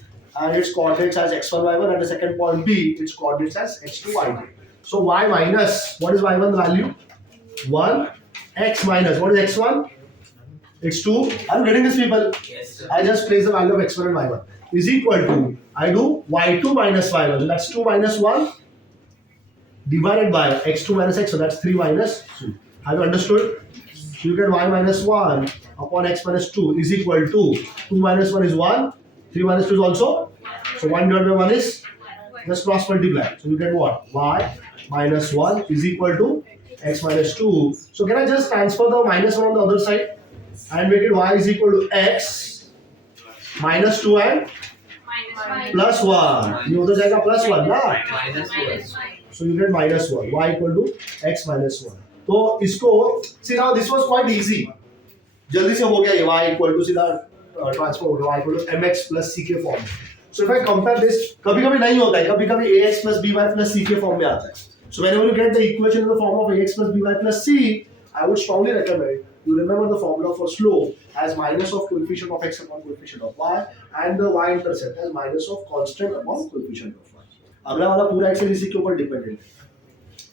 and its coordinates as x1 y1 and the second point B its coordinates as x2 y2? So y minus, what is y1 value? 1. X minus, what is x1? It's 2. I'm getting this, people. Yes, sir. I just place the value of x1 and y1 is equal to, I do y2 minus y1, so that's 2 minus 1 divided by x2 minus x, so that's 3 minus 2. Have you understood? So you get y minus 1 upon x minus 2 is equal to 2 minus 1 is 1, 3 minus 2 is also, so 1 divided by 1 is just cross multiply. So you get what? Y minus 1 is equal to x minus 2. So can I just transfer the minus 1 on the other side and make it y is equal to x minus 2 and minus plus 1. ये उधर जाएगा plus 1 ना? Minus one. So you get minus 1. Y equal to x minus 1. तो इसको, see now this was quite easy. जल्दी से हो गया ये y equal to सीधा ट्रांसफर हो गया y equal to mx plus c के फॉर्म में. So if I compare this, कभी-कभी नहीं होता है, कभी-कभी ax plus by plus c के फॉर्म में आता है. So whenever you get the equation in the form of ax plus by plus c, I would strongly recommend you remember the formula for slope as minus of coefficient of x upon coefficient of y and the y-intercept as minus of constant upon coefficient of y. अगला वाला पूरा एक्सेल इसी के ऊपर डिपेंडेंट है.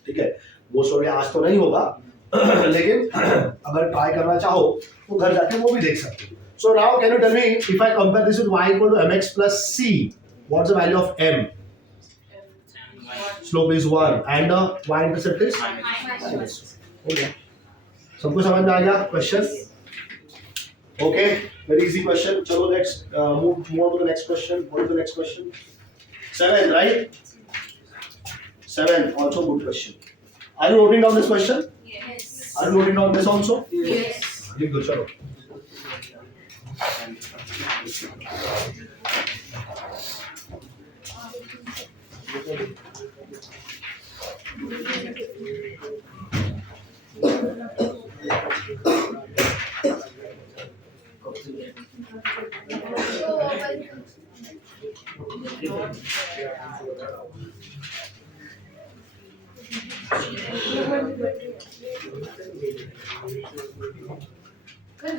ठीक है, वो सॉरी आज तो नहीं होगा लेकिन अगर ट्राई करना चाहो तो घर जाके वो भी देख सकते हो. So now can you tell me if I compare this with y equal to mx plus c, what's the value of m? Slope is 1 and the y-intercept is minus 2. Okay. सबको समझ में आ गया question? Okay, very easy question. चलो let's move on to the next question. What is the next question? 7, right? 7, also good question. Are you noting down this question? Yes. Are you noting down this also? Yes. लिख दो चलो. कर